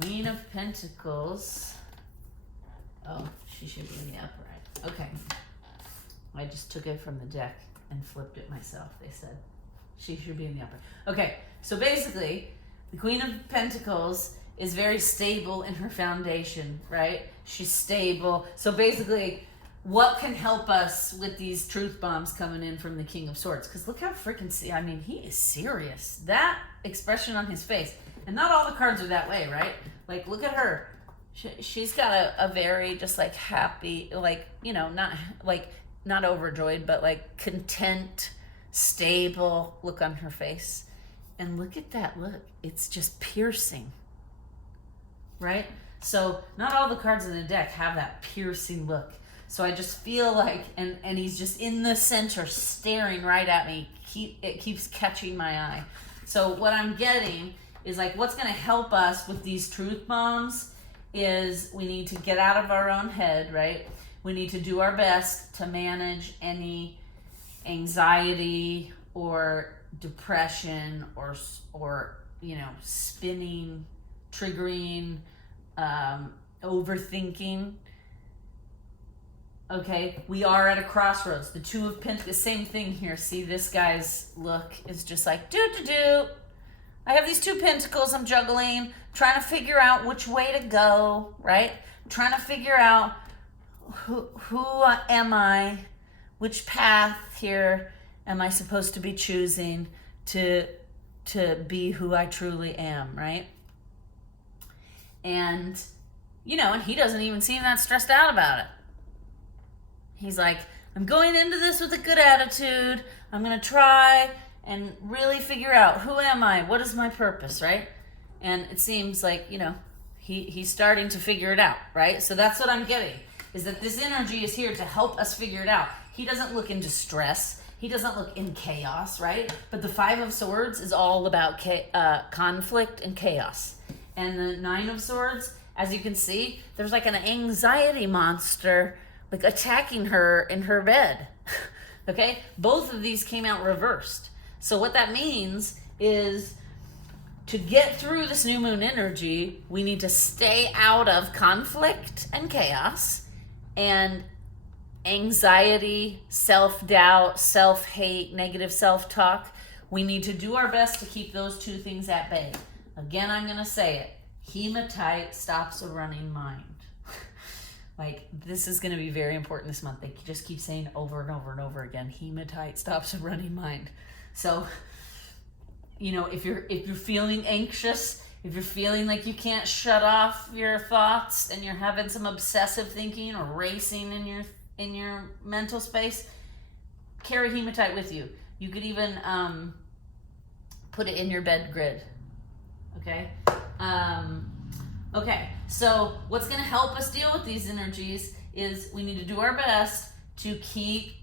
Queen of Pentacles. Oh, she should be in the upright. Okay. I just took it from the deck and flipped it myself, they said. She should be in the upright. Okay, so basically, the Queen of Pentacles is very stable in her foundation, right? She's stable. So basically, what can help us with these truth bombs coming in from the King of Swords? Because look how freaking, I mean, he is serious. That expression on his face. And not all the cards are that way, right? Like, look at her. She's got a very just like happy, like, you know, not overjoyed, but like content, stable look on her face. And look at that look. It's just piercing, right? So not all the cards in the deck have that piercing look. So I just feel like, and he's just in the center staring right at me. It keeps catching my eye. So what I'm getting is like, what's going to help us with these truth bombs is we need to get out of our own head, right? We need to do our best to manage any anxiety or depression or you know, spinning, triggering, overthinking. Okay, we are at a crossroads. The 2 of Pentacles, same thing here. See, this guy's look is just like, do. I have these 2 pentacles I'm juggling, trying to figure out which way to go, right? I'm trying to figure out who am I, which path here am I supposed to be choosing to be who I truly am, right? And, you know, and he doesn't even seem that stressed out about it. He's like, I'm going into this with a good attitude. I'm going to try and really figure out, who am I? What is my purpose, right? And it seems like, you know, he's starting to figure it out, right? So that's what I'm getting, is that this energy is here to help us figure it out. He doesn't look in distress. He doesn't look in chaos, right? But the 5 of Swords is all about conflict and chaos. And the 9 of Swords, as you can see, there's like an anxiety monster like attacking her in her bed. Okay? Both of these came out reversed. So what that means is, to get through this new moon energy, we need to stay out of conflict and chaos and anxiety, self-doubt, self-hate, negative self-talk. We need to do our best to keep those 2 things at bay. Again, I'm going to say it. Hematite stops a running mind. Like, this is going to be very important this month. They just keep saying over and over and over again, hematite stops a running mind. So, you know, if you're feeling anxious, if you're feeling like you can't shut off your thoughts and you're having some obsessive thinking or racing in your mental space, carry hematite with you. You could even put it in your bed grid. Okay. Okay. So what's going to help us deal with these energies is we need to do our best to keep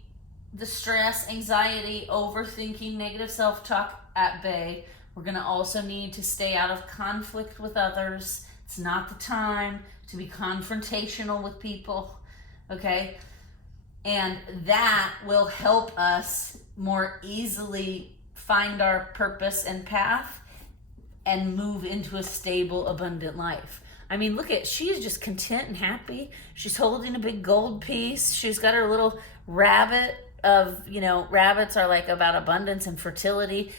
the stress, anxiety, overthinking, negative self-talk at bay. We're going to also need to stay out of conflict with others. It's not the time to be confrontational with people, okay? And that will help us more easily find our purpose and path and move into a stable, abundant life. I mean, look at, she's just content and happy. She's holding a big gold piece. She's got her little rabbit of, you know, rabbits are like about abundance and fertility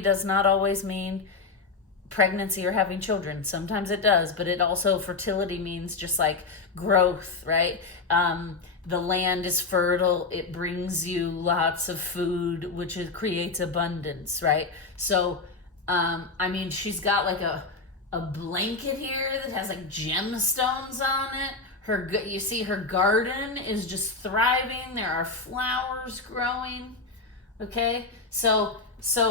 does not always mean pregnancy or having children. Sometimes it does, but it also, fertility means just like growth, right? The land is fertile. It brings you lots of food, which creates abundance, right? So, I mean, she's got like a blanket here that has like gemstones on it. You see her garden is just thriving. There are flowers growing. Okay, so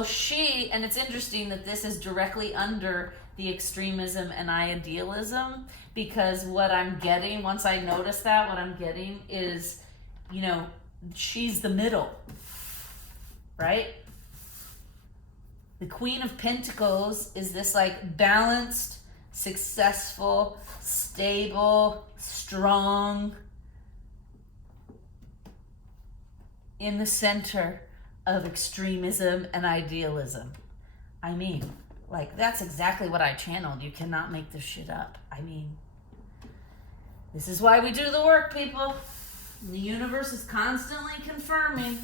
she, and it's interesting that this is directly under the extremism and idealism, because what I'm getting, once I notice that, what I'm getting is, you know, she's the middle, right? The Queen of Pentacles is this like balanced, successful, stable, strong, in the center of extremism and idealism. I mean, like, that's exactly what I channeled. You cannot make this shit up. I mean, this is why we do the work, people. The universe is constantly confirming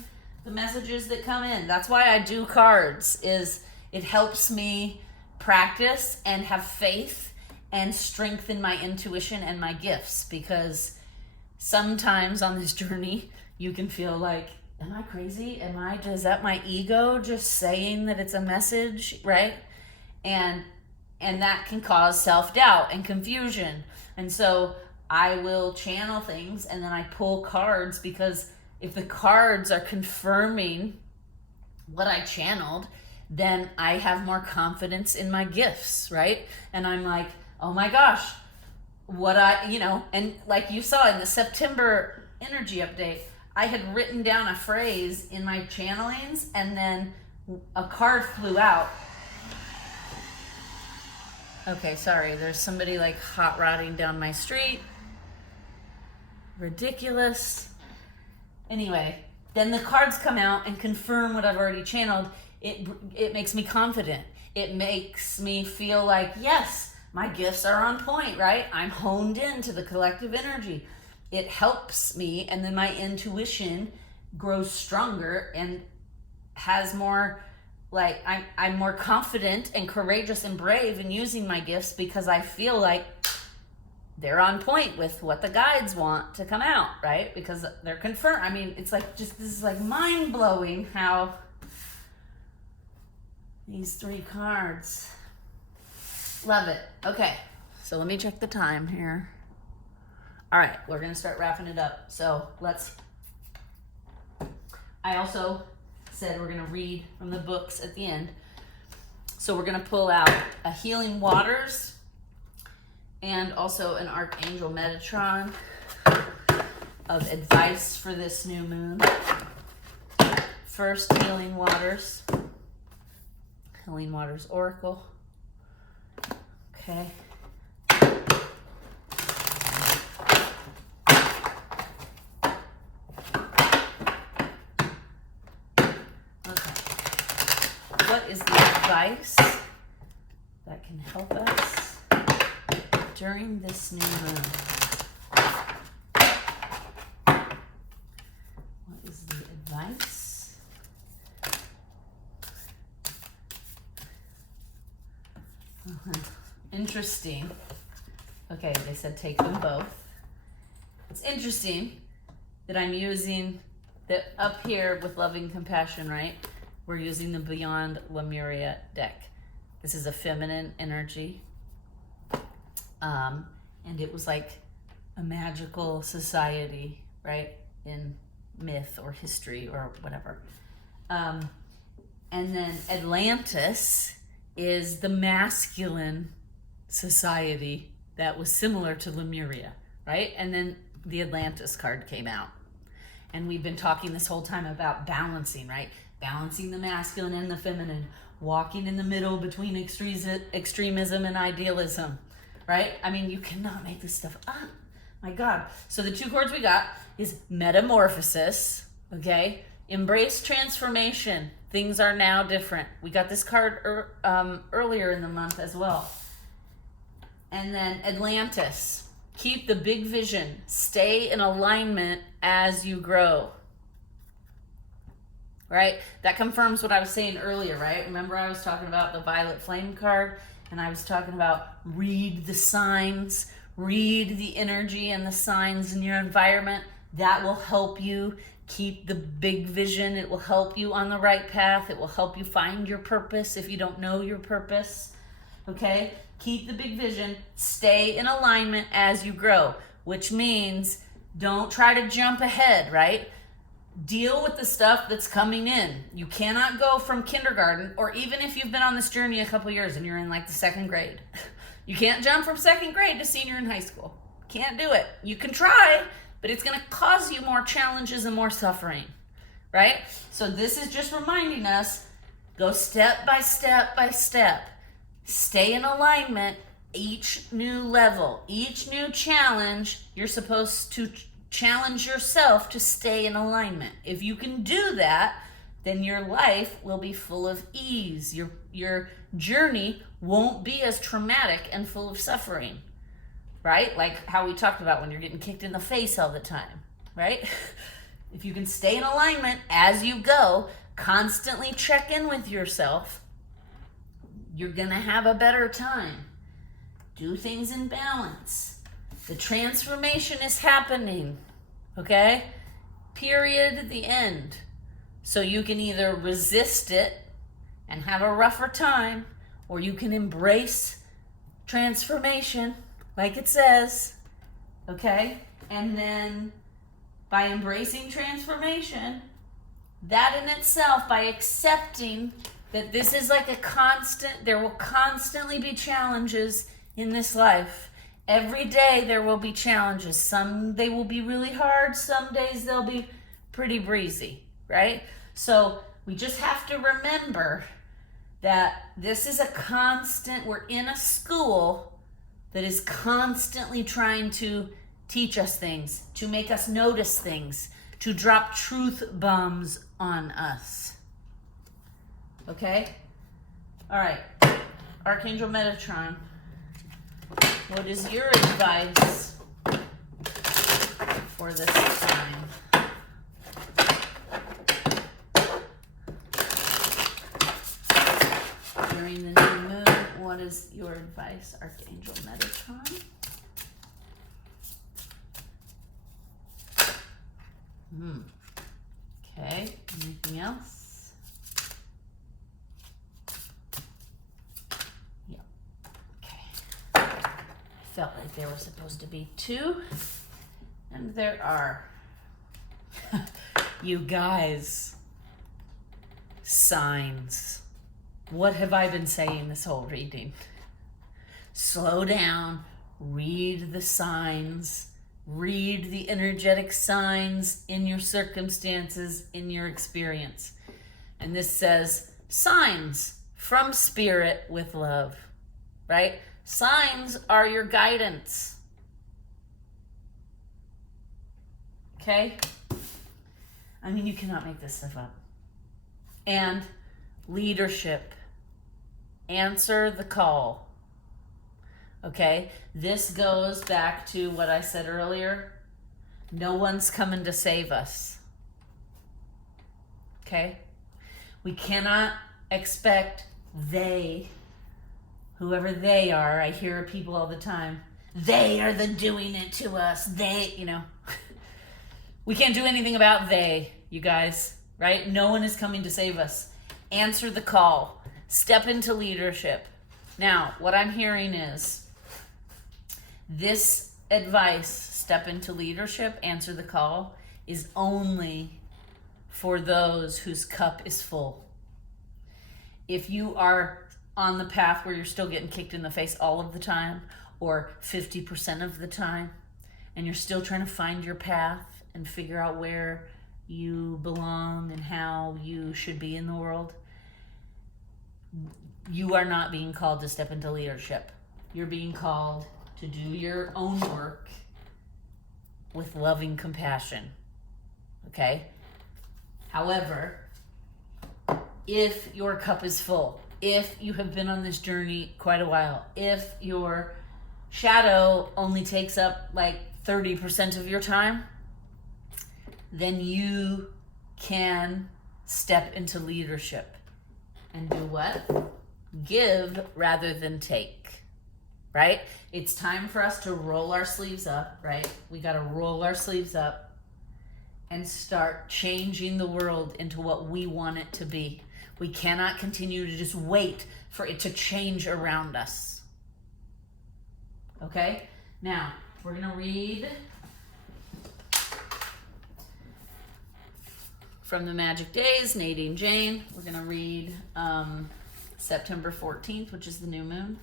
the messages that come in. That's why I do cards, is it helps me practice and have faith and strengthen my intuition and my gifts, because sometimes on this journey you can feel like, am I crazy? Is that my ego just saying that it's a message, right? And that can cause self-doubt and confusion. And so I will channel things and then I pull cards, because if the cards are confirming what I channeled, then I have more confidence in my gifts, right? And I'm like, oh my gosh, and like you saw in the September energy update, I had written down a phrase in my channelings and then a card flew out. Okay, sorry, there's somebody like hot rodding down my street. Ridiculous. Anyway, then the cards come out and confirm what I've already channeled. It makes me confident. It makes me feel like, yes, my gifts are on point, right? I'm honed into the collective energy. It helps me, and then my intuition grows stronger and has more, like, I'm more confident and courageous and brave in using my gifts, because I feel like they're on point with what the guides want to come out, right? Because they're confirmed. I mean, it's like, just, this is like mind-blowing how these three cards. Love it. Okay, so let me check the time here. All right, we're gonna start wrapping it up. So I also said we're gonna read from the books at the end. So we're gonna pull out a Healing Waters and also an Archangel Metatron of advice for this new moon. First, Healing Waters Oracle. Okay. What is the advice that can help us during this new moon? What is the advice? Interesting. Okay, they said take them both. It's interesting that I'm using that up here with Loving Compassion, right? We're using the Beyond Lemuria deck. This is a feminine energy. And it was like a magical society, right? In myth or history or whatever. And then Atlantis is the masculine society that was similar to Lemuria, right? And then the Atlantis card came out. And we've been talking this whole time about balancing, right? Balancing the masculine and the feminine, walking in the middle between extremism and idealism, right? I mean, you cannot make this stuff up. My God. So the two cards we got is metamorphosis, okay? Embrace transformation. Things are now different. We got this card earlier in the month as well. And then Atlantis. Keep the big vision. Stay in alignment as you grow. Right? That confirms what I was saying earlier, right? Remember I was talking about the violet flame card, and I was talking about read the signs, read the energy and the signs in your environment. That will help you keep the big vision. It will help you on the right path. It will help you find your purpose if you don't know your purpose. Okay? Keep the big vision. Stay in alignment as you grow, which means don't try to jump ahead, right? Deal with the stuff that's coming in. You cannot go from kindergarten, or even if you've been on this journey a couple years and you're in like the second grade, you can't jump from second grade to senior in high school. Can't do it. You can try, but it's going to cause you more challenges and more suffering, right? So this is just reminding us, go step by step by step. Stay in alignment. Each new level, each new challenge, you're supposed to challenge yourself to stay in alignment. If you can do that, then your life will be full of ease. Your journey won't be as traumatic and full of suffering, right? Like how we talked about when you're getting kicked in the face all the time, right? If you can stay in alignment as you go, constantly check in with yourself, you're gonna have a better time. Do things in balance. The transformation is happening, okay? Period, the end. So you can either resist it and have a rougher time, or you can embrace transformation, like it says, okay? And then by embracing transformation, that in itself, by accepting that this is like a constant, there will constantly be challenges in this life. Every day there will be challenges. Some they will be really hard, some days they'll be pretty breezy, right? So we just have to remember that this is a constant, we're in a school that is constantly trying to teach us things, to make us notice things, to drop truth bombs on us. Okay? All right. Archangel Metatron, what is your advice for this time? During the new moon, what is your advice, Archangel Metatron? Okay, anything else? Yeah. Okay. Felt like there were supposed to be two, and there are. You guys, signs. What have I been saying this whole reading? Slow down, read the signs, read the energetic signs in your circumstances, in your experience. And this says, signs from spirit with love, right? Signs are your guidance. Okay? I mean, you cannot make this stuff up. And leadership. Answer the call. Okay? This goes back to what I said earlier. No one's coming to save us. Okay? We cannot expect they, whoever they are, I hear people all the time, they are the doing it to us. They, we can't do anything about they, you guys, right? No one is coming to save us. Answer the call. Step into leadership. Now, what I'm hearing is this advice, step into leadership, answer the call, is only for those whose cup is full. If you are on the path where you're still getting kicked in the face all of the time, or 50% of the time, and you're still trying to find your path and figure out where you belong and how you should be in the world, you are not being called to step into leadership. You're being called to do your own work with loving compassion. Okay? However, if your cup is full, if you have been on this journey quite a while, if your shadow only takes up like 30% of your time, then you can step into leadership and do what? Give rather than take, right? It's time for us to roll our sleeves up, right? We got to roll our sleeves up and start changing the world into what we want it to be. We cannot continue to just wait for it to change around us. Okay? Now, we're going to read from the Magic Days, Nadine Jane. We're going to read September 14th, which is the new moon.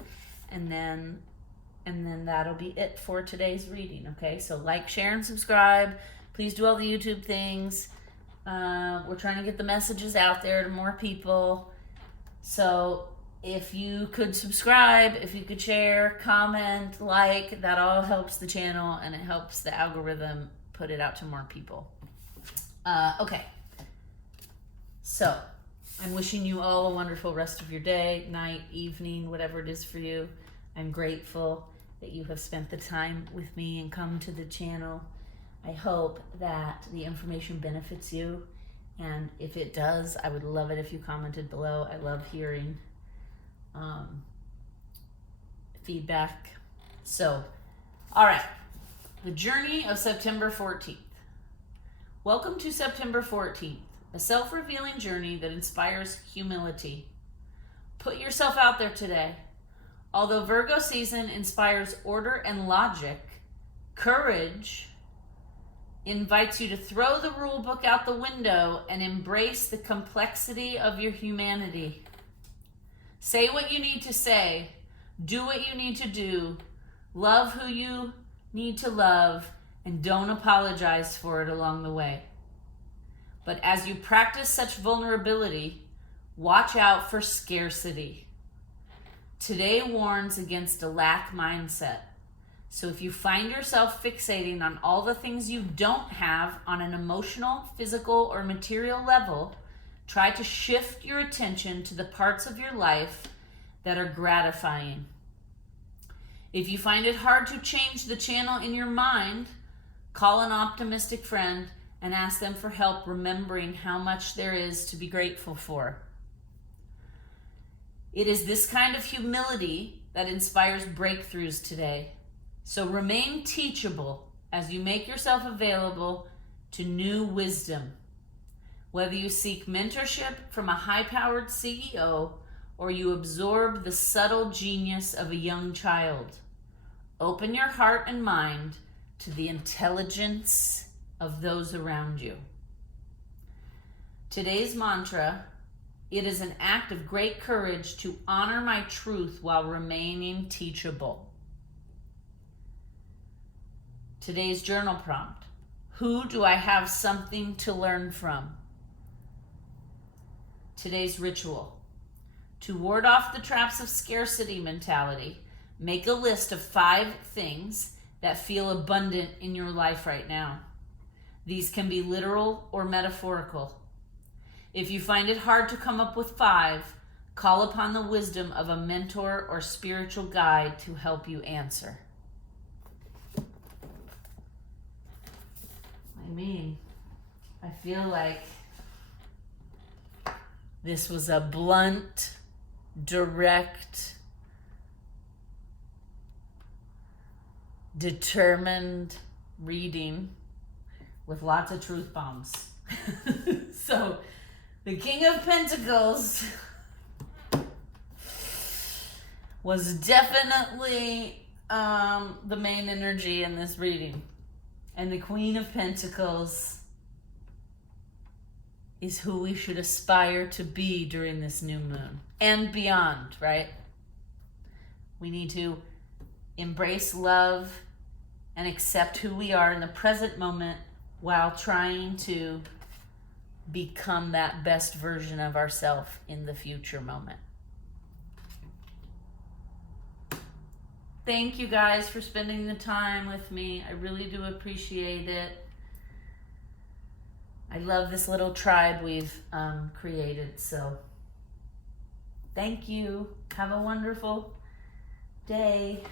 And then that'll be it for today's reading, okay? So like, share, and subscribe. Please do all the YouTube things. We're trying to get the messages out there to more people. So if you could subscribe, if you could share, comment, like, that all helps the channel and it helps the algorithm put it out to more people. Okay. So I'm wishing you all a wonderful rest of your day, night, evening, whatever it is for you. I'm grateful that you have spent the time with me and come to the channel. I hope that the information benefits you, and if it does, I would love it if you commented below. I love hearing feedback. So, all right, the journey of September 14th. Welcome to September 14th, a self-revealing journey that inspires humility. Put yourself out there today. Although Virgo season inspires order and logic, courage invites you to throw the rule book out the window and embrace the complexity of your humanity. Say what you need to say, do what you need to do, love who you need to love, and don't apologize for it along the way. But as you practice such vulnerability, watch out for scarcity. Today warns against a lack mindset. So if you find yourself fixating on all the things you don't have on an emotional, physical, or material level, try to shift your attention to the parts of your life that are gratifying. If you find it hard to change the channel in your mind, call an optimistic friend and ask them for help remembering how much there is to be grateful for. It is this kind of humility that inspires breakthroughs today. So remain teachable as you make yourself available to new wisdom. Whether you seek mentorship from a high-powered CEO or you absorb the subtle genius of a young child, open your heart and mind to the intelligence of those around you. Today's mantra: it is an act of great courage to honor my truth while remaining teachable. Today's journal prompt: who do I have something to learn from? Today's ritual: to ward off the traps of scarcity mentality, make a list of 5 things that feel abundant in your life right now. These can be literal or metaphorical. If you find it hard to come up with 5, call upon the wisdom of a mentor or spiritual guide to help you answer. I feel like this was a blunt, direct, determined reading with lots of truth bombs. So, the King of Pentacles was definitely the main energy in this reading. And the Queen of Pentacles is who we should aspire to be during this new moon and beyond, right? We need to embrace love and accept who we are in the present moment while trying to become that best version of ourselves in the future moment. Thank you guys for spending the time with me. I really do appreciate it. I love this little tribe we've created. So thank you. Have a wonderful day.